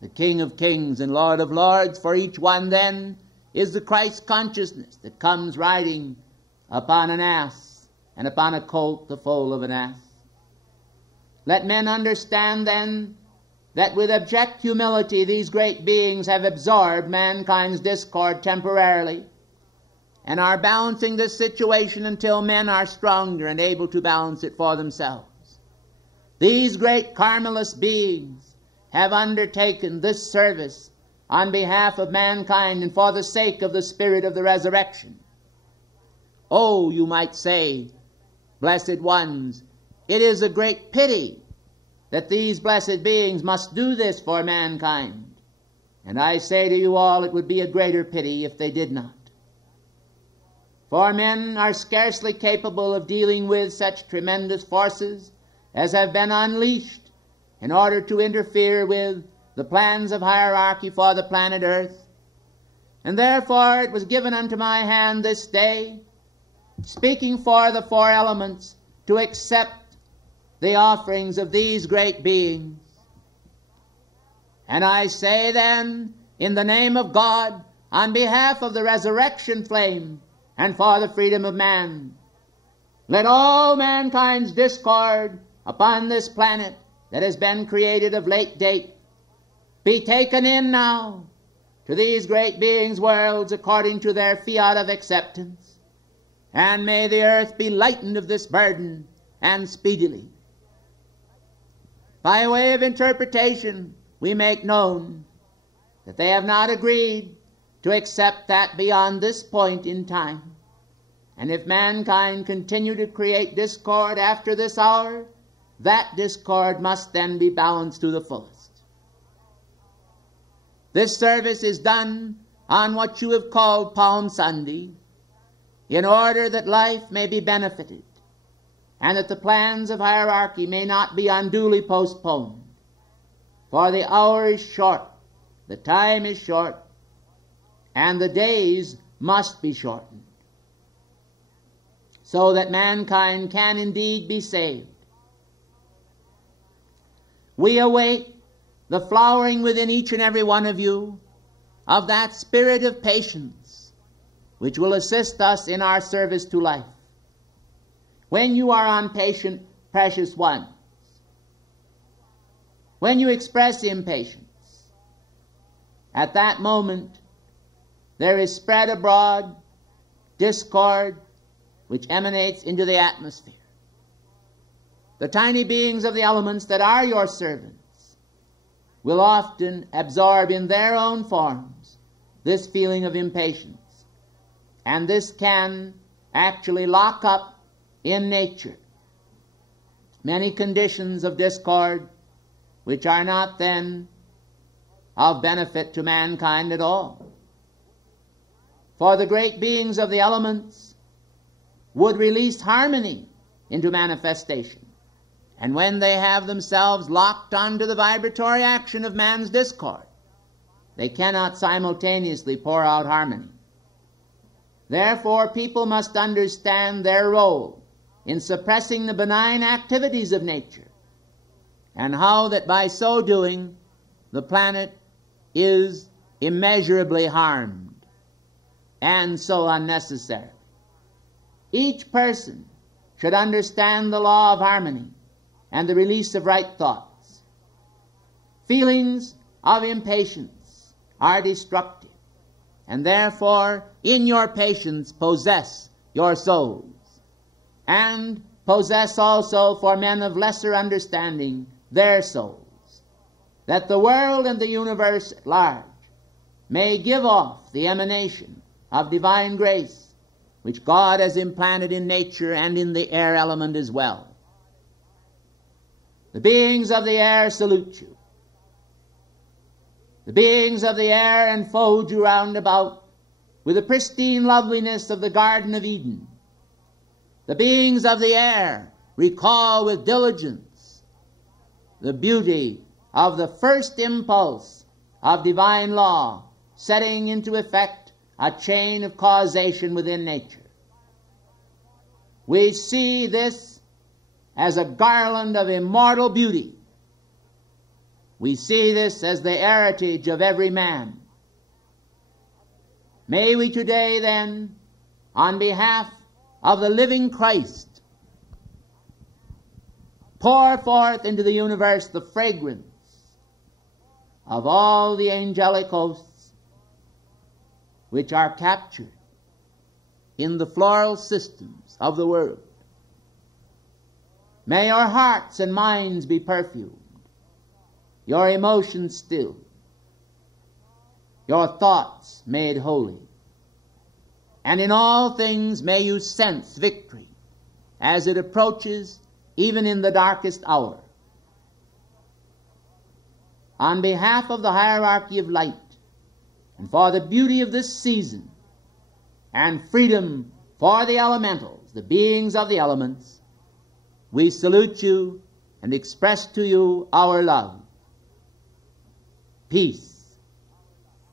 the King of kings and Lord of lords. For each one then is the Christ consciousness that comes riding upon an ass, and upon a colt the foal of an ass. Let men understand then that with abject humility these great beings have absorbed mankind's discord temporarily, and are balancing this situation until men are stronger and able to balance it for themselves. These great Carmelist beings have undertaken this service on behalf of mankind and for the sake of the Spirit of the resurrection. Oh, you might say, blessed ones, it is a great pity that these blessed beings must do this for mankind. And I say to you all, it would be a greater pity if they did not. for men are scarcely capable of dealing with such tremendous forces as have been unleashed in order to interfere with the plans of hierarchy for the planet Earth. And therefore it was given unto my hand this day, speaking for the four elements, to accept the offerings of these great beings. And I say then, in the name of God, on behalf of the resurrection flame, and for the freedom of man, let all mankind's discord upon this planet that has been created of late date be taken in now to these great beings' worlds according to their fiat of acceptance, and may the earth be lightened of this burden, and speedily. By way of interpretation, we make known that they have not agreed to accept that beyond this point in time. And if mankind continue to create discord after this hour, that discord must then be balanced to the fullest. This service is done on what you have called Palm Sunday, in order that life may be benefited, and that the plans of hierarchy may not be unduly postponed. For the hour is short, the time is short, and the days must be shortened, so that mankind can indeed be saved. We await the flowering within each and every one of you of that spirit of patience which will assist us in our service to life. When you are impatient, precious ones, when you express impatience, at that moment there is spread abroad discord which emanates into the atmosphere. The tiny beings of the elements that are your servants will often absorb in their own forms this feeling of impatience, and this can actually lock up in nature many conditions of discord which are not then of benefit to mankind at all. For the great beings of the elements would release harmony into manifestation, and when they have themselves locked onto the vibratory action of man's discord, they cannot simultaneously pour out harmony. Therefore, people must understand their role in suppressing the benign activities of nature, and how that by so doing the planet is immeasurably harmed, and so unnecessary. Each person should understand the law of harmony and the release of right thoughts. Feelings of impatience are destructive, and therefore in your patience possess your souls, and possess also for men of lesser understanding their souls, that the world and the universe at large may give off the emanation of divine grace which God has implanted in nature and in the air element as well. The beings of the air salute you. The beings of the air enfold you round about with the pristine loveliness of the Garden of Eden. The beings of the air recall with diligence the beauty of the first impulse of divine law, setting into effect a chain of causation within nature. We see this as a garland of immortal beauty. We see this as the heritage of every man. May we today then, on behalf of the living Christ, pour forth into the universe the fragrance of all the angelic hosts which are captured in the floral systems of the world. May your hearts and minds be perfumed, your emotions stilled, your thoughts made holy, and in all things may you sense victory as it approaches even in the darkest hour. On behalf of the hierarchy of light, and for the beauty of this season, and freedom for the elementals, the beings of the elements, we salute you and express to you our love. Peace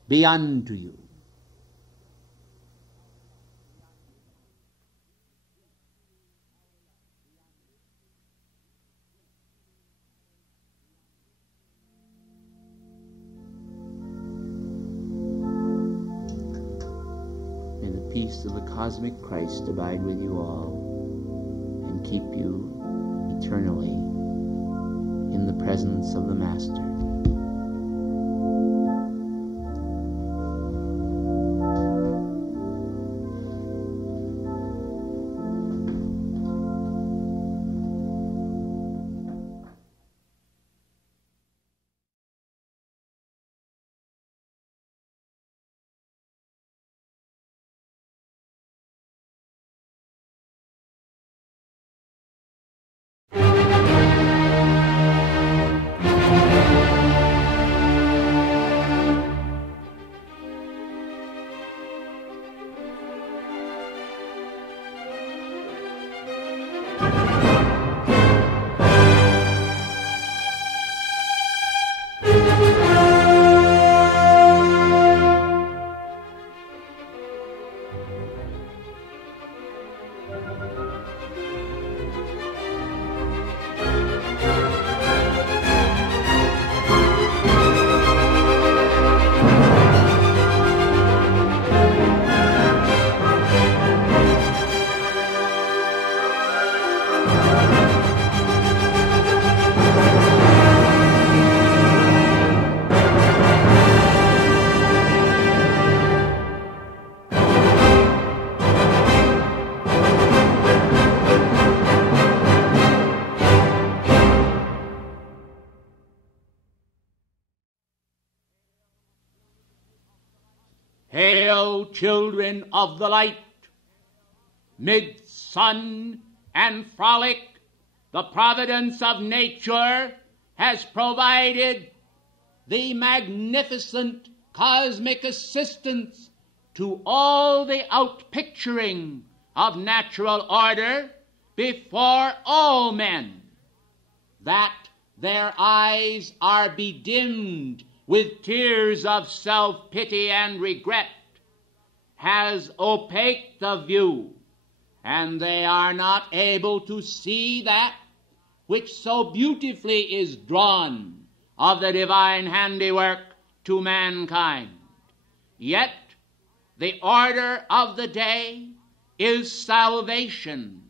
be unto you. May the peace of the cosmic Christ abide with you all and keep you eternally in the presence of the Master. Hail, children of the light! Mid sun and frolic, the providence of nature has provided the magnificent cosmic assistance to all the outpicturing of natural order before all men, that their eyes are bedimmed with tears of self-pity and regret, has opaqued the view, and they are not able to see that which so beautifully is drawn of the divine handiwork to mankind. Yet the order of the day is salvation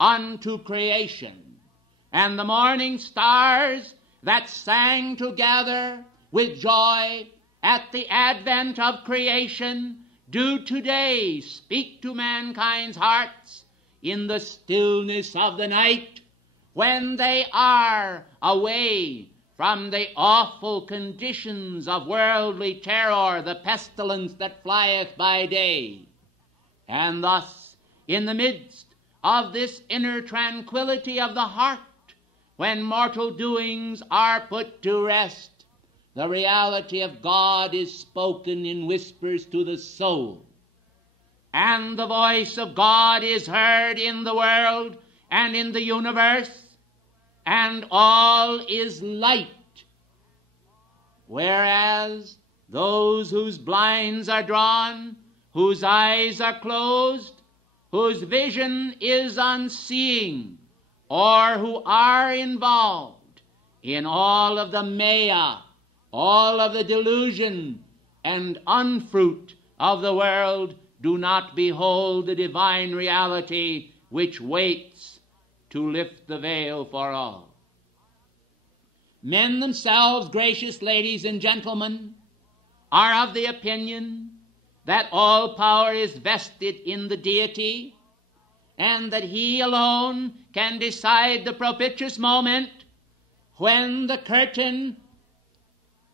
unto creation, and the morning stars that sang together with joy at the advent of creation do today speak to mankind's hearts in the stillness of the night, when they are away from the awful conditions of worldly terror, the pestilence that flieth by day. And thus, in the midst of this inner tranquility of the heart, when mortal doings are put to rest, the reality of God is spoken in whispers to the soul, and the voice of God is heard in the world and in the universe, and all is light. Whereas those whose blinds are drawn, whose eyes are closed, whose vision is unseeing, or who are involved in all of the maya, all of the delusion and unfruit of the world, do not behold the divine reality which waits to lift the veil for all. Men themselves, gracious ladies and gentlemen, are of the opinion that all power is vested in the deity, and that he alone can decide the propitious moment when the curtain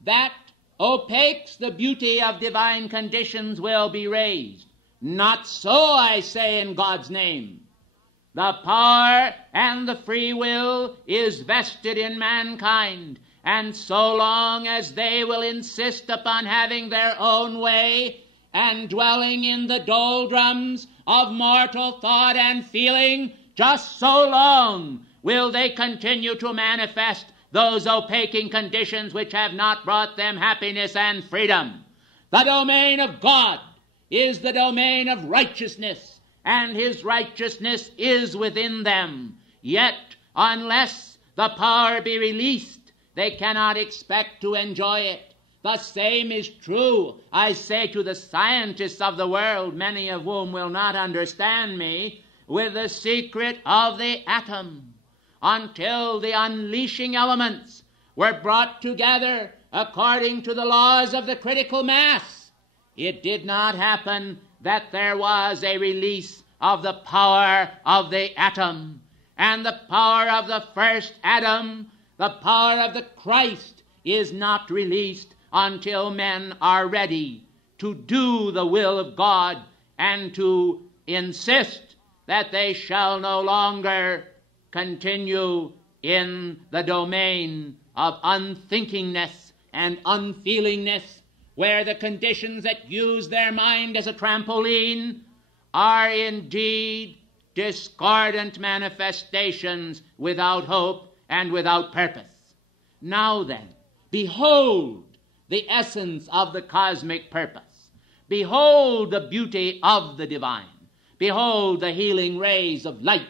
that opaques the beauty of divine conditions will be raised. Not so, I say, in God's name. The power and the free will is vested in mankind, and so long as they will insist upon having their own way and dwelling in the doldrums of mortal thought and feeling, just so long will they continue to manifest those opaquing conditions which have not brought them happiness and freedom. The domain of God is the domain of righteousness, and His righteousness is within them. Yet, unless the power be released, they cannot expect to enjoy it. The same is true, I say, to the scientists of the world, many of whom will not understand me, with the secret of the atom. Until the unleashing elements were brought together according to the laws of the critical mass, it did not happen that there was a release of the power of the atom. And the power of the first atom, the power of the Christ, is not released until men are ready to do the will of God and to insist that they shall no longer continue in the domain of unthinkingness and unfeelingness, where the conditions that use their mind as a trampoline are indeed discordant manifestations without hope and without purpose. Now then, behold the essence of the cosmic purpose. Behold the beauty of the divine. Behold the healing rays of light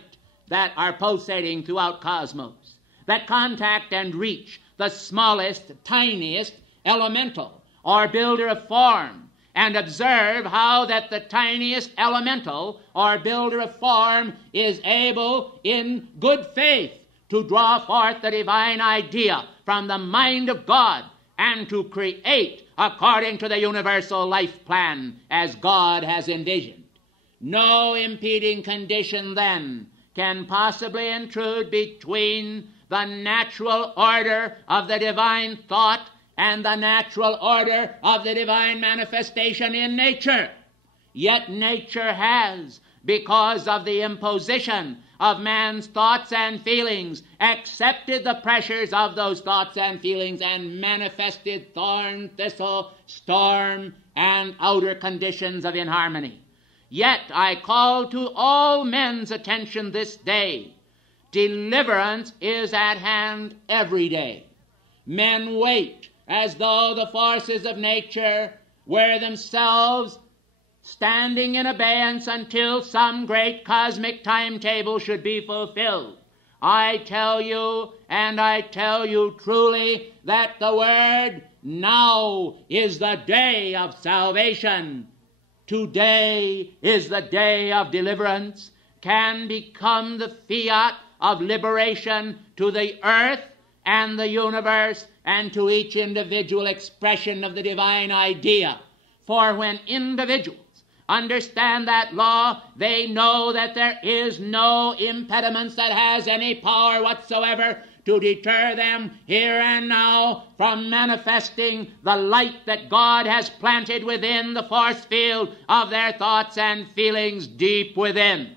that are pulsating throughout cosmos, that contact and reach the smallest, tiniest elemental or builder of form, and observe how that the tiniest elemental or builder of form is able in good faith to draw forth the divine idea from the mind of God and to create according to the universal life plan as God has envisioned. No impeding condition then can possibly intrude between the natural order of the divine thought and the natural order of the divine manifestation in nature. Yet nature has, because of the imposition of man's thoughts and feelings, accepted the pressures of those thoughts and feelings and manifested thorn, thistle, storm, and outer conditions of inharmony. Yet I call to all men's attention this day. Deliverance is at hand every day. Men wait as though the forces of nature were themselves standing in abeyance until some great cosmic timetable should be fulfilled. I tell you, and I tell you truly, that the word now is the day of salvation. Today is the day of deliverance, can become the fiat of liberation to the earth and the universe and to each individual expression of the divine idea. For when individuals understand that law, they know that there is no impediment that has any power whatsoever to deter them here and now from manifesting the light that God has planted within the force field of their thoughts and feelings deep within.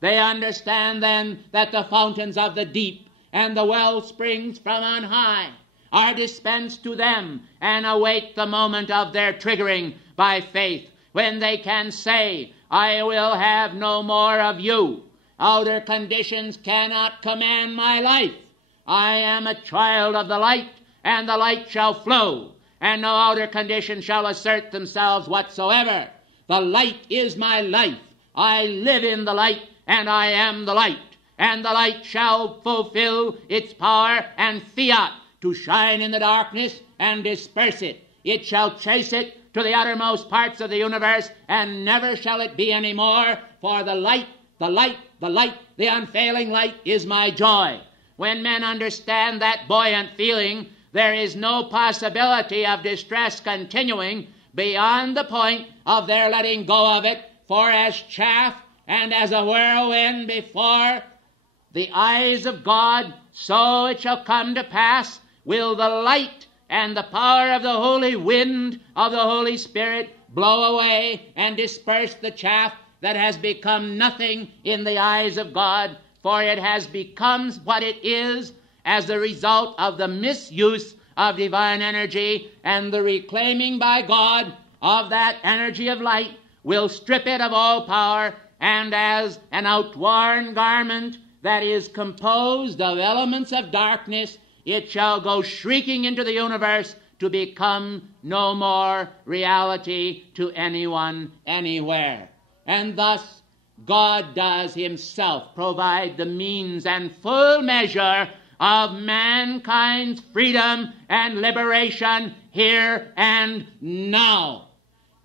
They understand then that the fountains of the deep and the well springs from on high are dispensed to them and await the moment of their triggering by faith, when they can say, I will have no more of you. Outer conditions cannot command my life. I am a child of the light, and the light shall flow, and no outer conditions shall assert themselves whatsoever. The light is my life. I live in the light, and I am the light. And the light shall fulfill its power and fiat to shine in the darkness and disperse it. It shall chase it to the uttermost parts of the universe, and never shall it be any more, for the light, the light, the light, the unfailing light is my joy. When men understand that buoyant feeling, there is no possibility of distress continuing beyond the point of their letting go of it, for as chaff and as a whirlwind before the eyes of God, so it shall come to pass, will the light and the power of the holy wind of the Holy Spirit blow away and disperse the chaff that has become nothing in the eyes of God, for it has become what it is as the result of the misuse of divine energy, and the reclaiming by God of that energy of light will strip it of all power and as an outworn garment that is composed of elements of darkness, it shall go shrieking into the universe to become no more reality to anyone anywhere. And thus God does himself provide the means and full measure of mankind's freedom and liberation here and now.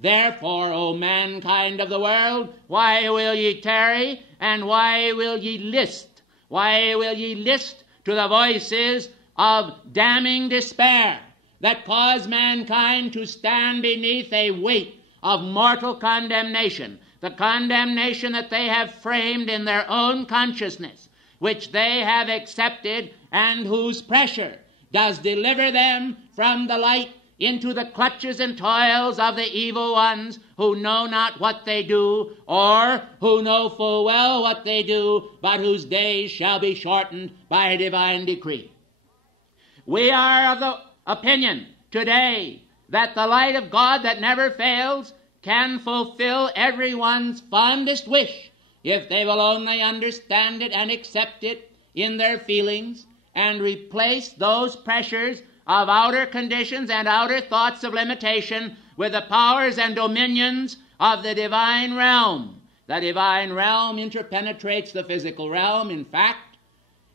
Therefore, O mankind of the world, why will ye tarry, and why will ye list? Why will ye list to the voices of damning despair that cause mankind to stand beneath a weight of mortal condemnation, the condemnation that they have framed in their own consciousness, which they have accepted, and whose pressure does deliver them from the light into the clutches and toils of the evil ones, who know not what they do, or who know full well what they do, but whose days shall be shortened by a divine decree. We are of the opinion today that the light of God that never fails can fulfill everyone's fondest wish if they will only understand it and accept it in their feelings and replace those pressures of outer conditions and outer thoughts of limitation with the powers and dominions of the divine realm. The divine realm interpenetrates the physical realm. In fact,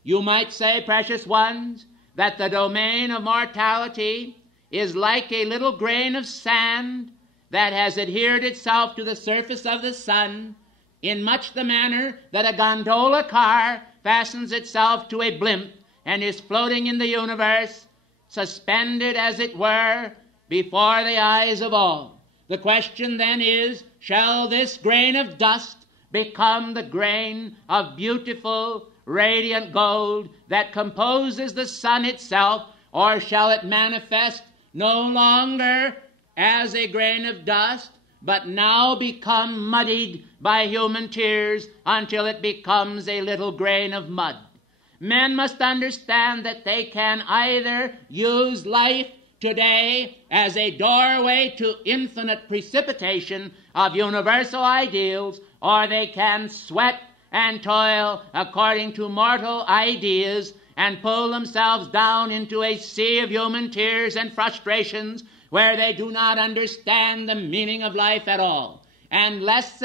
you might say, precious ones, that the domain of mortality is like a little grain of sand that has adhered itself to the surface of the sun in much the manner that a gondola car fastens itself to a blimp and is floating in the universe, suspended, as it were, before the eyes of all. The question then is, shall this grain of dust become the grain of beautiful, radiant gold that composes the sun itself, or shall it manifest no longer as a grain of dust, but now become muddied by human tears until it becomes a little grain of mud? Men must understand that they can either use life today as a doorway to infinite precipitation of universal ideals, or they can sweat and toil according to mortal ideas and pull themselves down into a sea of human tears and frustrations where they do not understand the meaning of life at all. And less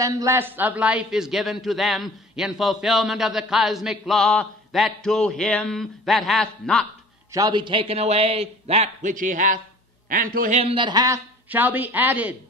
of life is given to them in fulfillment of the cosmic law, that to him that hath not shall be taken away that which he hath, and to him that hath shall be added.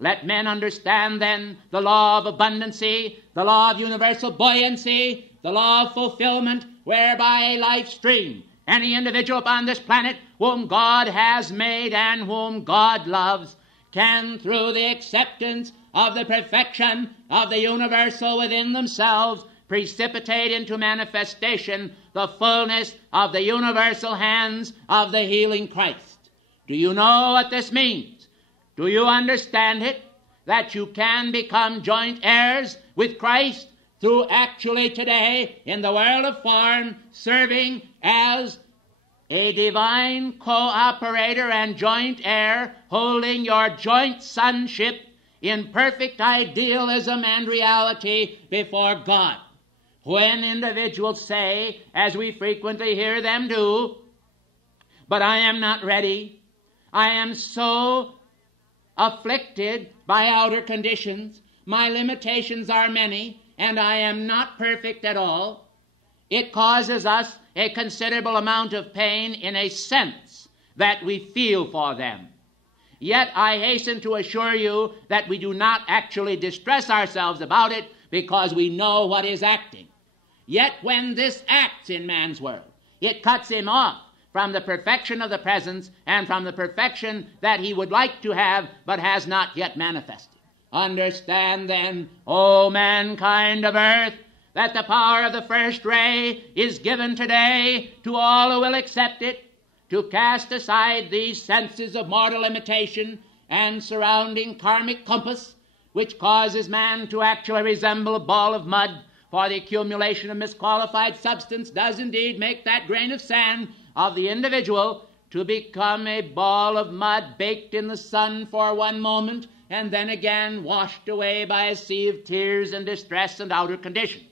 Let men understand then the law of abundancy, the law of universal buoyancy, the law of fulfillment, whereby a life stream, any individual upon this planet whom God has made and whom God loves, can, through the acceptance of the perfection of the universal within themselves, precipitate into manifestation the fullness of the universal hands of the healing Christ. Do you know what this means? Do you understand it? That you can become joint heirs with Christ through actually today in the world of form serving as a divine cooperator and joint heir, holding your joint sonship in perfect idealism and reality before God. When individuals say, as we frequently hear them do, but I am not ready, I am so afflicted by outer conditions, my limitations are many, and I am not perfect at all, it causes us a considerable amount of pain in a sense that we feel for them. Yet I hasten to assure you that we do not actually distress ourselves about it, because we know what is acting. Yet when this acts in man's world, it cuts him off from the perfection of the presence and from the perfection that he would like to have but has not yet manifested. Understand then, O mankind of earth, that the power of the first ray is given today to all who will accept it, to cast aside these senses of mortal limitation and surrounding karmic compass, which causes man to actually resemble a ball of mud, for the accumulation of misqualified substance does indeed make that grain of sand of the individual to become a ball of mud baked in the sun for one moment and then again washed away by a sea of tears and distress and outer conditions.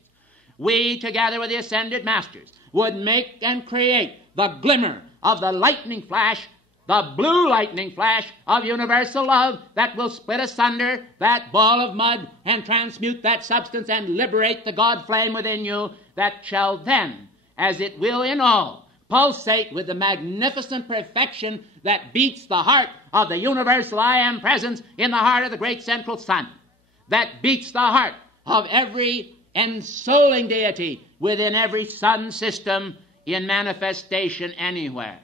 We, together with the ascended masters, would make and create the glimmer of the lightning flash, the blue lightning flash of universal love that will split asunder that ball of mud and transmute that substance and liberate the God flame within you, that shall then, as it will in all, pulsate with the magnificent perfection that beats the heart of the universal I Am presence in the heart of the great central sun, that beats the heart of every ensouling deity within every sun system in manifestation anywhere,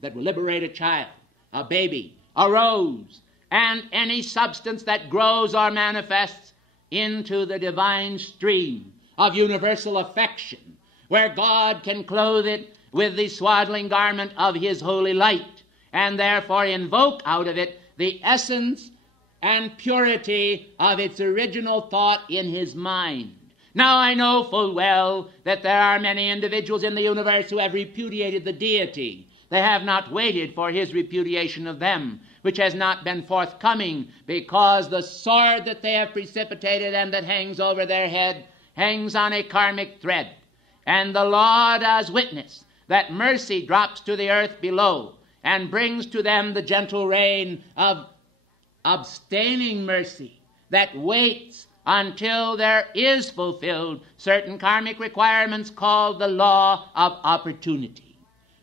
that will liberate a child, a baby, a rose, and any substance that grows or manifests into the divine stream of universal affection, where God can clothe it with the swaddling garment of His holy light, and therefore invoke out of it the essence and purity of its original thought in His mind. Now I know full well that there are many individuals in the universe who have repudiated the deity. They have not waited for His repudiation of them, which has not been forthcoming, because the sword that they have precipitated and that hangs over their head hangs on a karmic thread. And the law does witness that mercy drops to the earth below and brings to them the gentle rain of abstaining mercy that waits until there is fulfilled certain karmic requirements called the law of opportunity.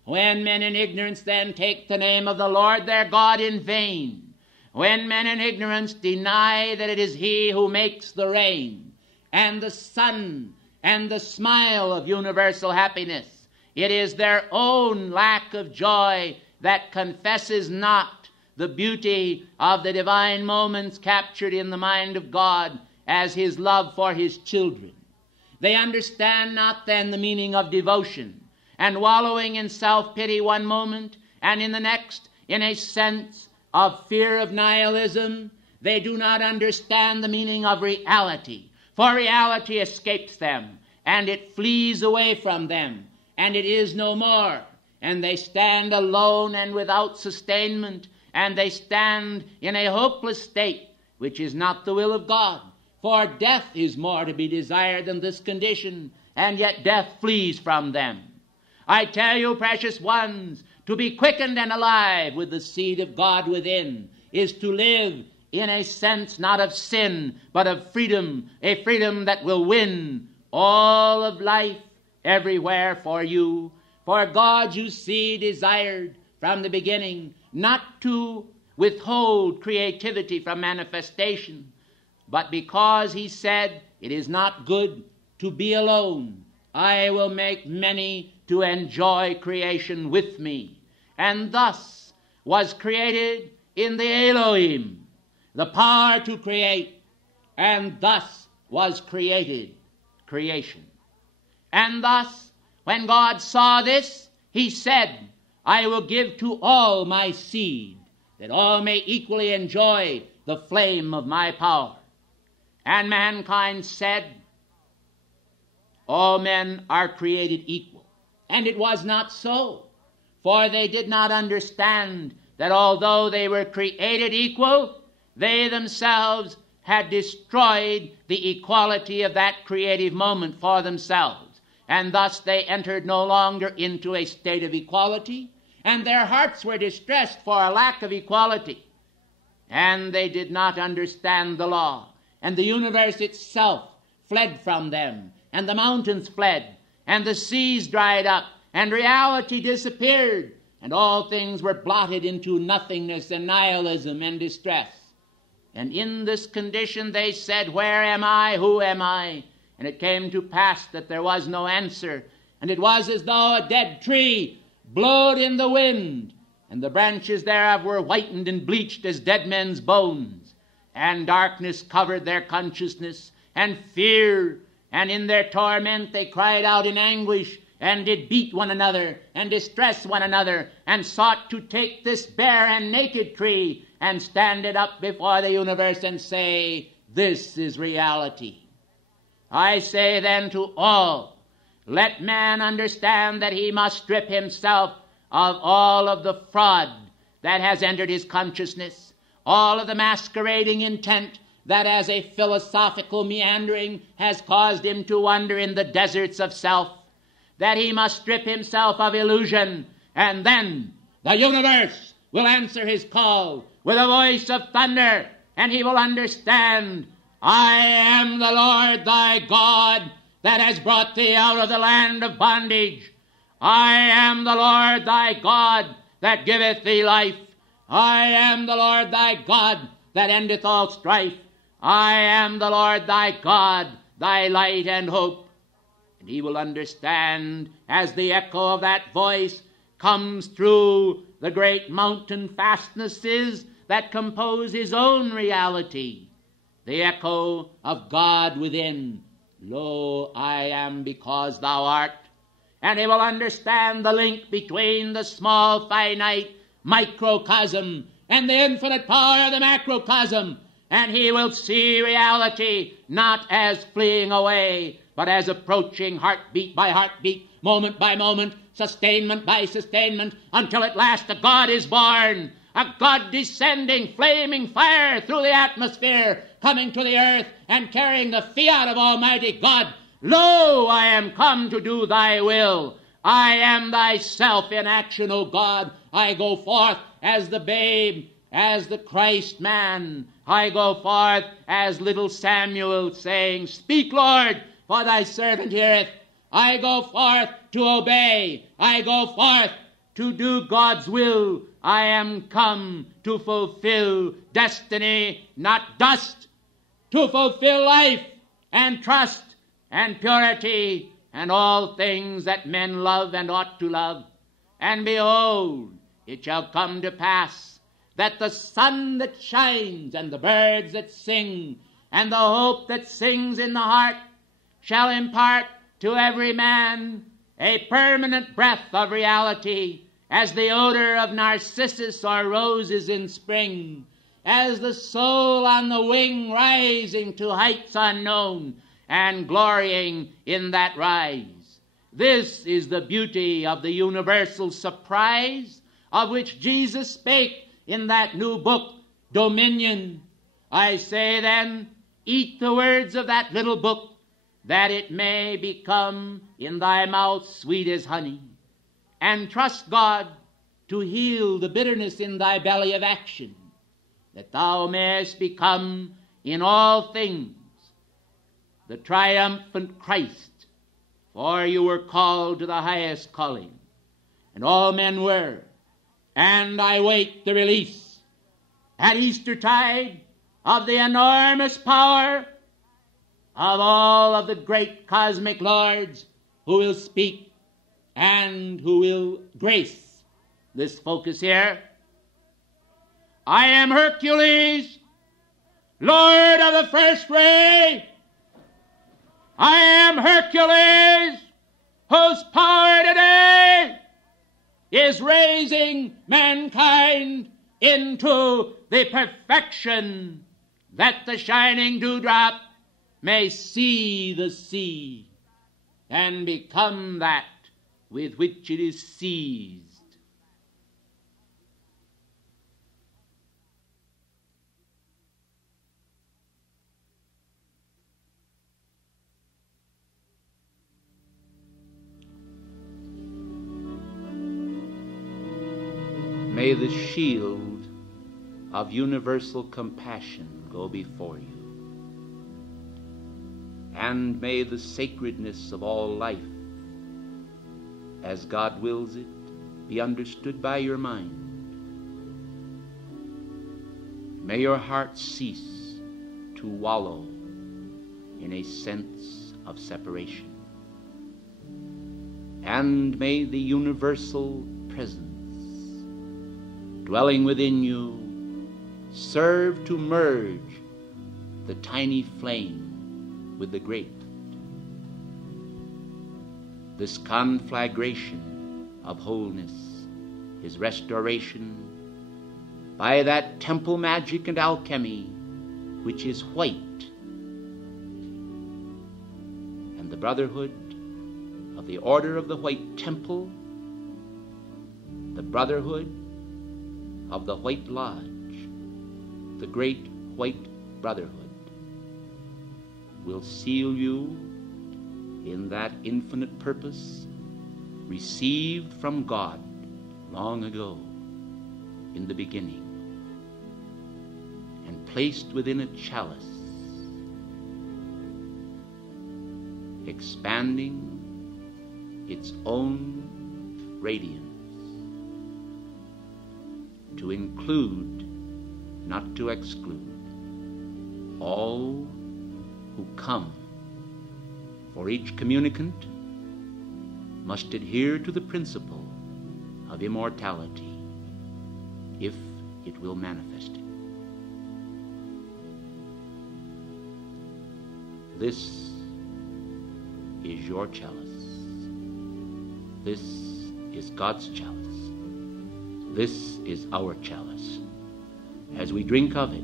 When men in ignorance then take the name of the Lord their God in vain, when men in ignorance deny that it is He who makes the rain and the sun and the smile of universal happiness, it is their own lack of joy that confesses not the beauty of the divine moments captured in the mind of God as His love for His children. They understand not then the meaning of devotion, and wallowing in self-pity one moment, and in the next in a sense of fear of nihilism, they do not understand the meaning of reality. For reality escapes them, and it flees away from them, and it is no more. And they stand alone and without sustainment, and they stand in a hopeless state, which is not the will of God. For death is more to be desired than this condition, and yet death flees from them. I tell you, precious ones, to be quickened and alive with the seed of God within is to live in a sense not of sin, but of freedom, a freedom that will win all of life everywhere for you. For God, you see, desired from the beginning not to withhold creativity from manifestation, but because He said, it is not good to be alone, I will make many to enjoy creation with me. And thus was created in the Elohim the power to create, and thus was created creation. And thus, when God saw this, He said, I will give to all my seed, that all may equally enjoy the flame of my power. And mankind said, all men are created equal. And it was not so, for they did not understand that although they were created equal, they themselves had destroyed the equality of that creative moment for themselves. And thus they entered no longer into a state of equality, and their hearts were distressed for a lack of equality. And they did not understand the law, and the universe itself fled from them, and the mountains fled, and the seas dried up, and reality disappeared, and all things were blotted into nothingness and nihilism and distress. And in this condition they said, where am I? Who am I? And it came to pass that there was no answer, and it was as though a dead tree blowed in the wind, and the branches thereof were whitened and bleached as dead men's bones. And darkness covered their consciousness, and fear, and in their torment they cried out in anguish, and did beat one another, and distress one another, and sought to take this bare and naked tree, and stand it up before the universe and say, this is reality. I say then to all, let man understand that he must strip himself of all of the fraud that has entered his consciousness, all of the masquerading intent that as a philosophical meandering has caused him to wander in the deserts of self, that he must strip himself of illusion, and then the universe will answer his call with a voice of thunder, and he will understand, I am the Lord thy God that has brought thee out of the land of bondage. I am the Lord thy God that giveth thee life. I am the Lord thy God that endeth all strife. I am the Lord thy God, thy light and hope. And he will understand as the echo of that voice comes through the great mountain fastnesses that compose his own reality, the echo of God within. Lo, I am because thou art. And he will understand the link between the small, finite microcosm and the infinite power of the macrocosm. And he will see reality not as fleeing away, but as approaching heartbeat by heartbeat, moment by moment, sustainment by sustainment, until at last a God is born, a God descending, flaming fire through the atmosphere, coming to the earth and carrying the fiat of Almighty God. Lo, I am come to do thy will. I am thyself in action, O God. I go forth as the babe, as the Christ man. I go forth as little Samuel saying, Speak, Lord, for thy servant heareth. I go forth to obey. I go forth to do God's will. I am come to fulfill destiny, not dust, to fulfill life and trust and purity and all things that men love and ought to love. And behold, it shall come to pass that the sun that shines and the birds that sing and the hope that sings in the heart shall impart to every man a permanent breath of reality, as the odor of narcissus or roses in spring, as the soul on the wing rising to heights unknown and glorying in that rise. This is the beauty of the universal surprise of which Jesus spake in that new book, Dominion. I say then, eat the words of that little book, that it may become in thy mouth sweet as honey, and trust God to heal the bitterness in thy belly of action, that thou mayest become in all things the triumphant Christ, for you were called to the highest calling, and all men were, and I wait the release at Eastertide of the enormous power of all of the great cosmic lords who will speak and who will grace this focus here. I am Hercules, Lord of the first ray. I am Hercules, whose power today is raising mankind into the perfection that the shining dewdrop may see the sea and become that with which it is seized. May the shield of universal compassion go before you, and may the sacredness of all life, as God wills it, be understood by your mind. May your heart cease to wallow in a sense of separation, and may the universal presence dwelling within you serve to merge the tiny flame with the great. This conflagration of wholeness is restoration by that temple magic and alchemy which is white, and the brotherhood of the Order of the White Temple, the brotherhood of the White Lodge, the great white brotherhood will seal you in that infinite purpose received from God long ago in the beginning and placed within a chalice, expanding its own radiance to include, not to exclude, all who come. For each communicant must adhere to the principle of immortality if it will manifest it. This is your chalice. This is God's chalice. This is our chalice. As we drink of it,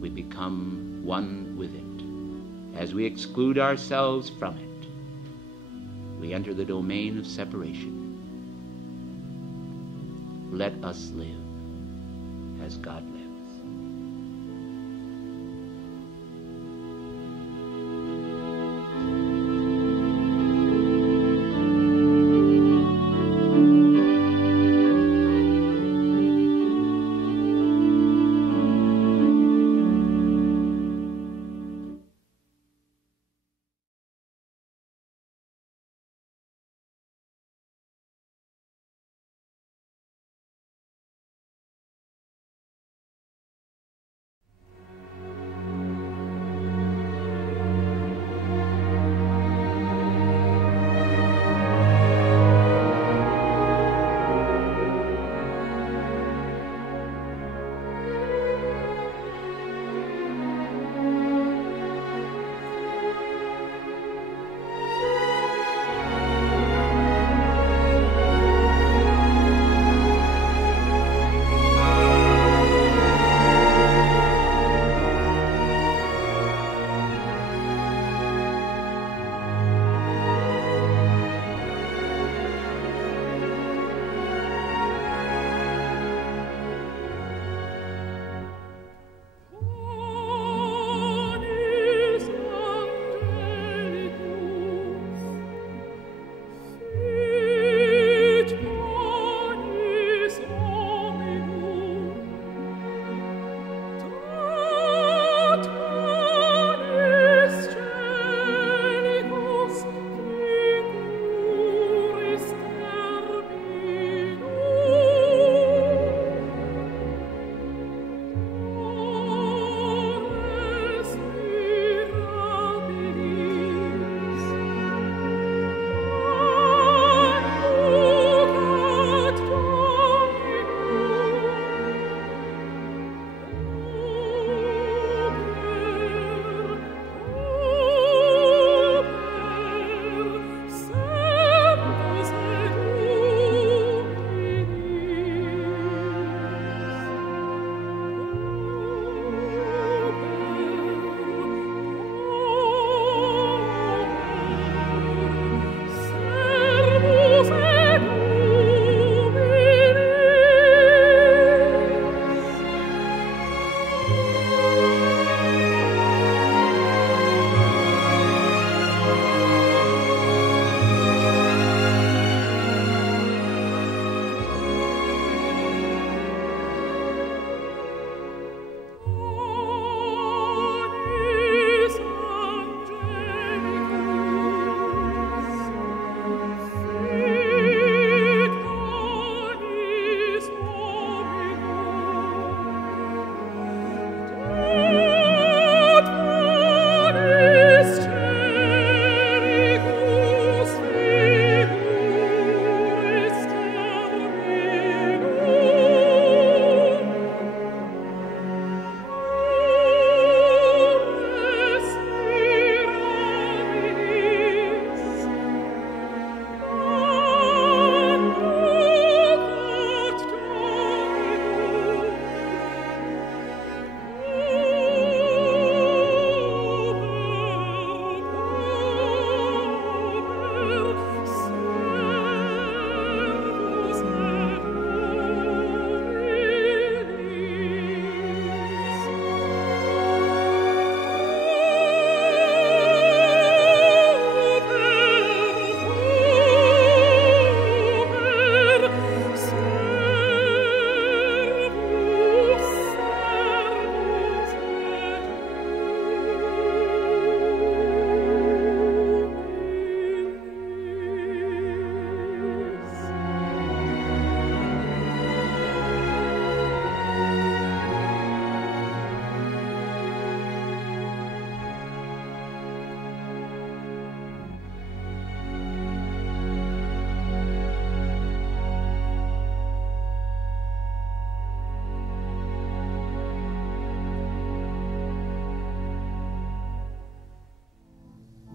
we become one with it. As we exclude ourselves from it, we enter the domain of separation. Let us live as God lives.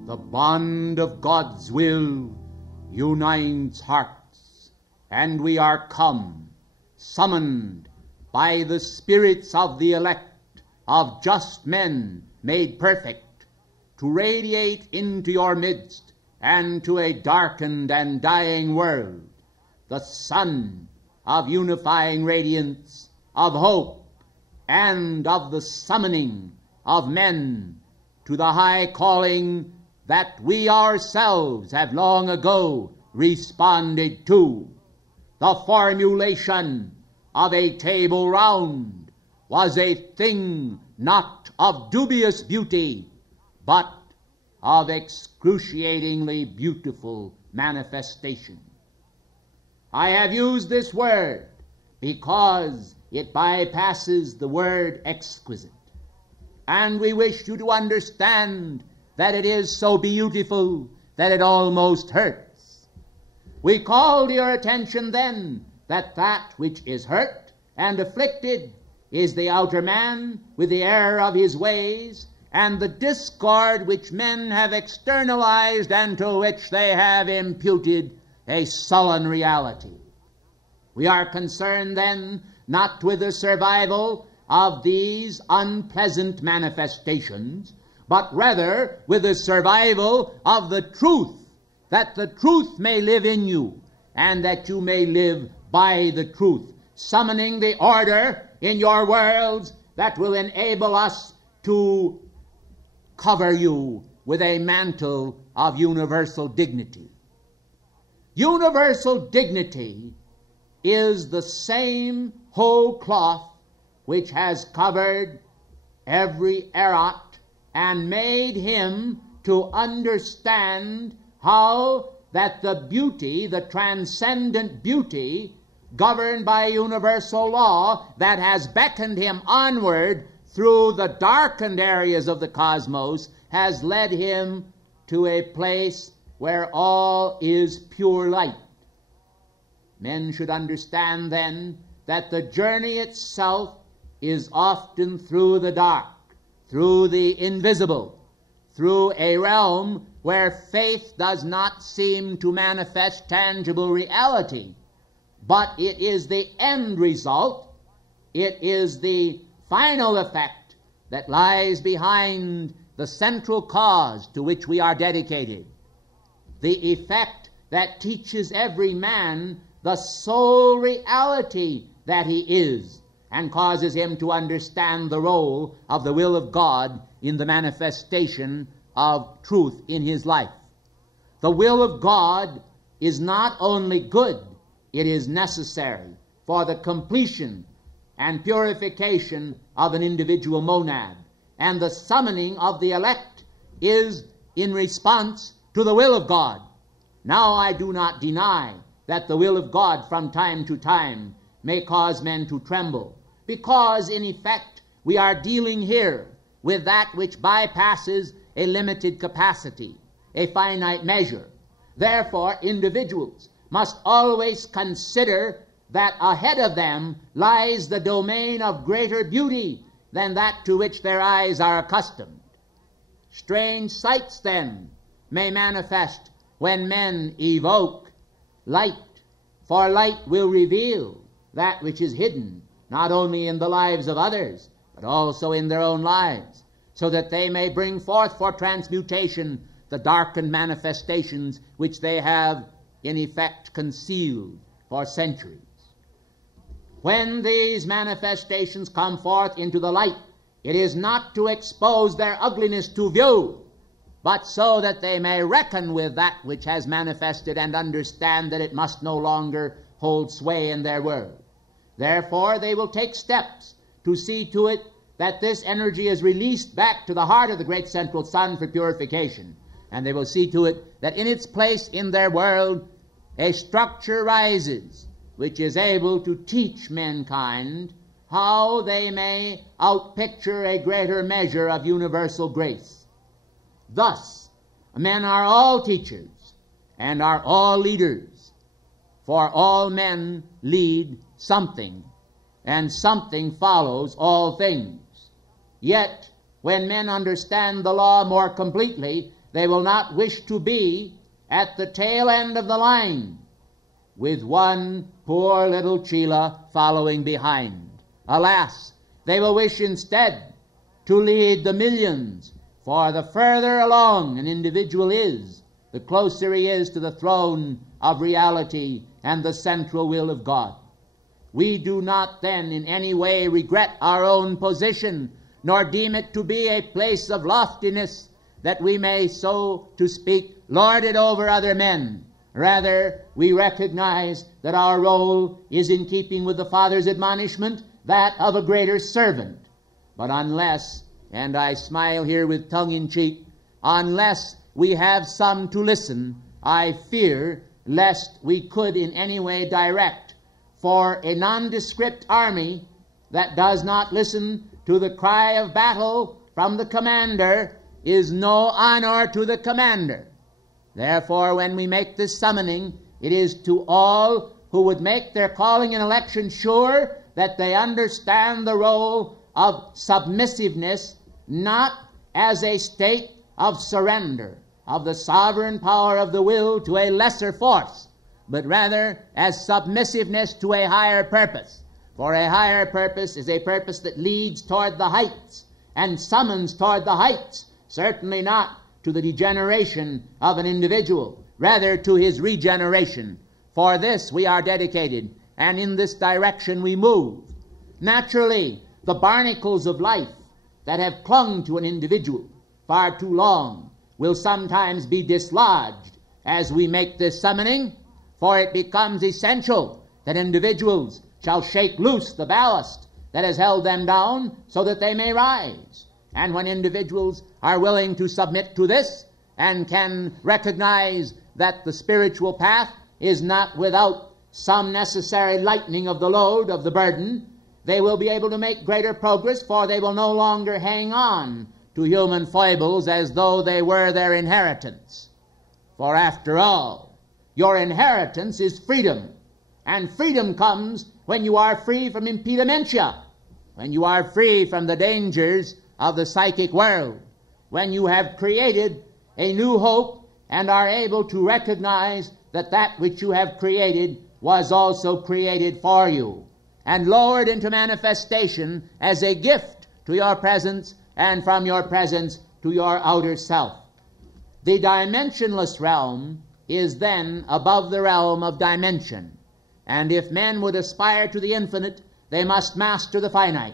The bond of God's will unites hearts, and we are come, summoned by the spirits of the elect, of just men made perfect, to radiate into your midst and to a darkened and dying world the sun of unifying radiance, of hope, and of the summoning of men to the high calling that we ourselves have long ago responded to. The formulation of a table round was a thing not of dubious beauty, but of excruciatingly beautiful manifestation. I have used this word because it bypasses the word exquisite, and we wish you to understand that it is so beautiful that it almost hurts. We call to your attention then that which is hurt and afflicted is the outer man with the error of his ways, and the discord which men have externalized and to which they have imputed a sullen reality. We are concerned then not with the survival of these unpleasant manifestations, but rather with the survival of the truth, that the truth may live in you, and that you may live by the truth, summoning the order in your worlds that will enable us to cover you with a mantle of universal dignity. Universal dignity is the same whole cloth which has covered every erot and made him to understand how that the beauty, the transcendent beauty, governed by universal law, that has beckoned him onward through the darkened areas of the cosmos, has led him to a place where all is pure light. Men should understand then that the journey itself is often through the dark, through the invisible, through a realm where faith does not seem to manifest tangible reality, but it is the end result, it is the final effect that lies behind the central cause to which we are dedicated, the effect that teaches every man the sole reality that he is, and causes him to understand the role of the will of God in the manifestation of truth in his life. The will of God is not only good, it is necessary for the completion and purification of an individual monad, and the summoning of the elect is in response to the will of God. Now I do not deny that the will of God from time to time may cause men to tremble, because in effect we are dealing here with that which bypasses a limited capacity, a finite measure. Therefore, individuals must always consider that ahead of them lies the domain of greater beauty than that to which their eyes are accustomed. Strange sights, then, may manifest when men evoke light, for light will reveal that which is hidden, not only in the lives of others, but also in their own lives, so that they may bring forth for transmutation the darkened manifestations which they have in effect concealed for centuries. When these manifestations come forth into the light, it is not to expose their ugliness to view, but so that they may reckon with that which has manifested and understand that it must no longer hold sway in their world. Therefore, they will take steps to see to it that this energy is released back to the heart of the great central sun for purification. And they will see to it that in its place in their world a structure rises which is able to teach mankind how they may outpicture a greater measure of universal grace. Thus, men are all teachers and are all leaders, for all men lead something, and something follows all things. Yet, when men understand the law more completely, they will not wish to be at the tail end of the line, with one poor little chela following behind. Alas, they will wish instead to lead the millions, for the further along an individual is, the closer he is to the throne of reality and the central will of God. We do not then in any way regret our own position, nor deem it to be a place of loftiness that we may, so to speak, lord it over other men. Rather, we recognize that our role is in keeping with the Father's admonishment, that of a greater servant. But unless, and I smile here with tongue in cheek, unless we have some to listen, I fear lest we could in any way direct. For a nondescript army that does not listen to the cry of battle from the commander is no honor to the commander. Therefore, when we make this summoning, it is to all who would make their calling and election sure that they understand the role of submissiveness, not as a state of surrender of the sovereign power of the will to a lesser force, but rather as submissiveness to a higher purpose. For a higher purpose is a purpose that leads toward the heights and summons toward the heights, certainly not to the degeneration of an individual, rather to his regeneration. For this we are dedicated, and in this direction we move. Naturally, the barnacles of life that have clung to an individual far too long will sometimes be dislodged as we make this summoning, for it becomes essential that individuals shall shake loose the ballast that has held them down so that they may rise. And when individuals are willing to submit to this and can recognize that the spiritual path is not without some necessary lightening of the load of the burden, they will be able to make greater progress, for they will no longer hang on to human foibles as though they were their inheritance. For after all, your inheritance is freedom, and freedom comes when you are free from impedimenta, when you are free from the dangers of the psychic world, when you have created a new hope and are able to recognize that that which you have created was also created for you and lowered into manifestation as a gift to your presence and from your presence to your outer self. The dimensionless realm is then above the realm of dimension, and if men would aspire to the infinite, they must master the finite,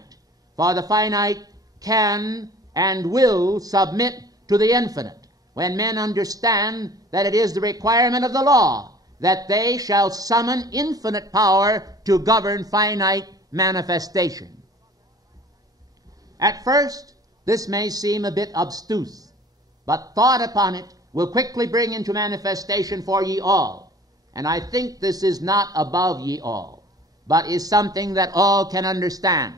for the finite can and will submit to the infinite when men understand that it is the requirement of the law that they shall summon infinite power to govern finite manifestation. At first, this may seem a bit obtuse, but thought upon it will quickly bring into manifestation for ye all. And I think this is not above ye all, but is something that all can understand.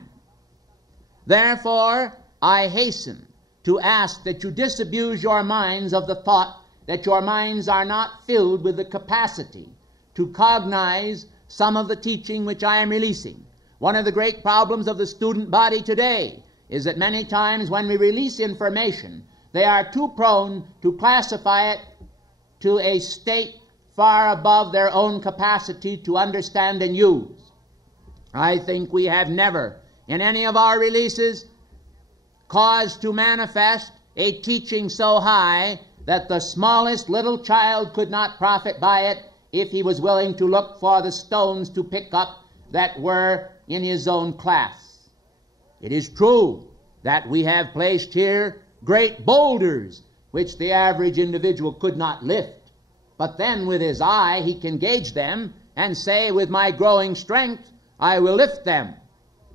Therefore, I hasten to ask that you disabuse your minds of the thought that your minds are not filled with the capacity to cognize some of the teaching which I am releasing. One of the great problems of the student body today is that many times when we release information, they are too prone to classify it to a state far above their own capacity to understand and use. I think we have never, in any of our releases, caused to manifest a teaching so high that the smallest little child could not profit by it if he was willing to look for the stones to pick up that were in his own class. It is true that we have placed here great boulders which the average individual could not lift, but then with his eye he can gauge them and say, with my growing strength, I will lift them.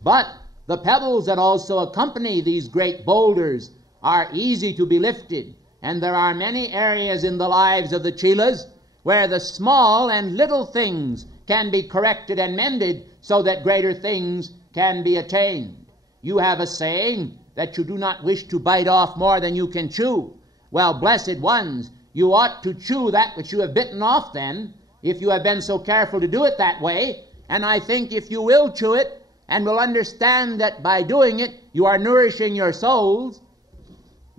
But the pebbles that also accompany these great boulders are easy to be lifted, and there are many areas in the lives of the chelas where the small and little things can be corrected and mended so that greater things can be attained. You have a saying that you do not wish to bite off more than you can chew. Well, blessed ones, you ought to chew that which you have bitten off then, if you have been so careful to do it that way. And I think if you will chew it and will understand that by doing it you are nourishing your souls,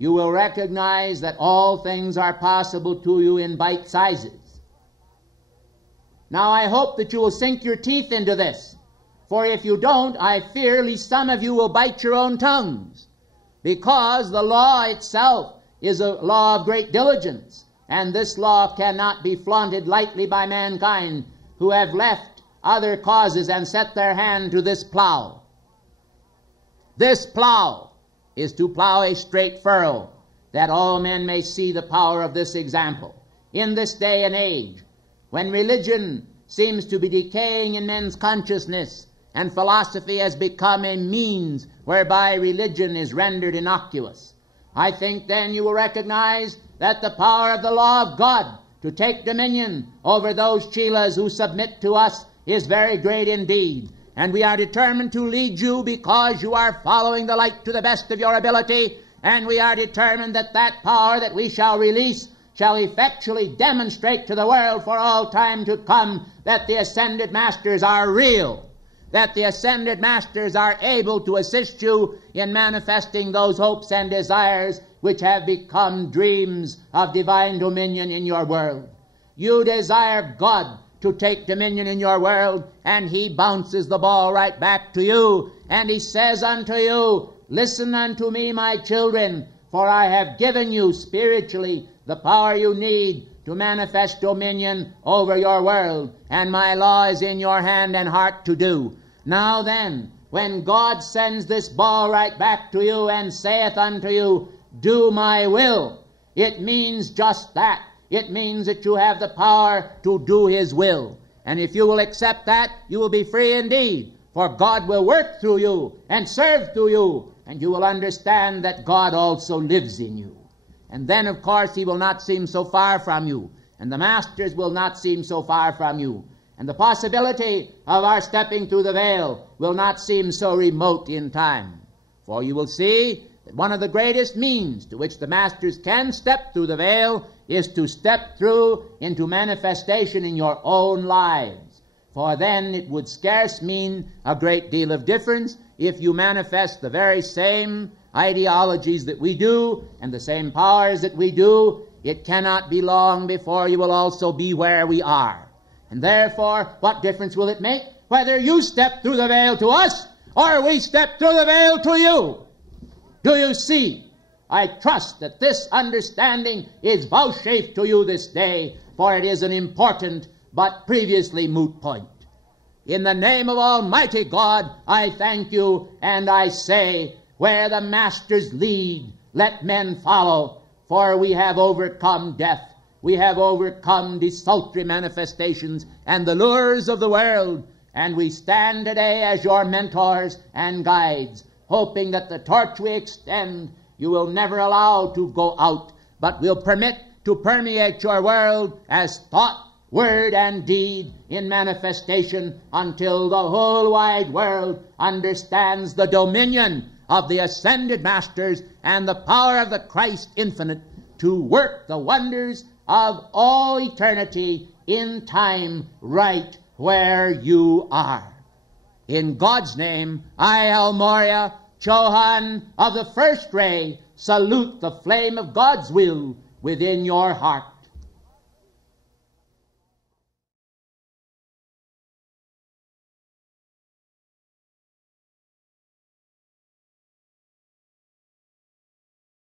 you will recognize that all things are possible to you in bite sizes. Now I hope that you will sink your teeth into this, for if you don't, I fear lest some of you will bite your own tongues, because the law itself is a law of great diligence, and this law cannot be flaunted lightly by mankind who have left other causes and set their hand to this plow. This plow is to plow a straight furrow, that all men may see the power of this example. In this day and age, when religion seems to be decaying in men's consciousness, and philosophy has become a means whereby religion is rendered innocuous, I think then you will recognize that the power of the law of God to take dominion over those chelas who submit to us is very great indeed. And we are determined to lead you because you are following the light to the best of your ability, and we are determined that that power that we shall release shall effectually demonstrate to the world for all time to come that the ascended masters are real, that the ascended masters are able to assist you in manifesting those hopes and desires which have become dreams of divine dominion in your world. You desire God to take dominion in your world, and He bounces the ball right back to you, and He says unto you, listen unto me, my children, for I have given you spiritually the power you need to manifest dominion over your world, and my law is in your hand and heart to do. Now then, when God sends this ball right back to you and saith unto you, do my will, it means just that. It means that you have the power to do His will. And if you will accept that, you will be free indeed. For God will work through you and serve through you. And you will understand that God also lives in you. And then, of course, He will not seem so far from you. And the masters will not seem so far from you. And the possibility of our stepping through the veil will not seem so remote in time. For you will see that one of the greatest means to which the masters can step through the veil is to step through into manifestation in your own lives. For then it would scarce mean a great deal of difference if you manifest the very same ideologies that we do and the same powers that we do. It cannot be long before you will also be where we are. And therefore, what difference will it make whether you step through the veil to us or we step through the veil to you? Do you see? I trust that this understanding is vouchsafed to you this day, for it is an important but previously moot point. In the name of Almighty God, I thank you, and I say, where the masters lead, let men follow, for we have overcome death. We have overcome desultory manifestations and the lures of the world, and we stand today as your mentors and guides, hoping that the torch we extend you will never allow to go out, but will permit to permeate your world as thought, word, and deed in manifestation until the whole wide world understands the dominion of the ascended masters and the power of the Christ infinite to work the wonders of all eternity in time right where you are. In God's name, I, Elmoria Chohan of the first ray, salute the flame of God's will within your heart.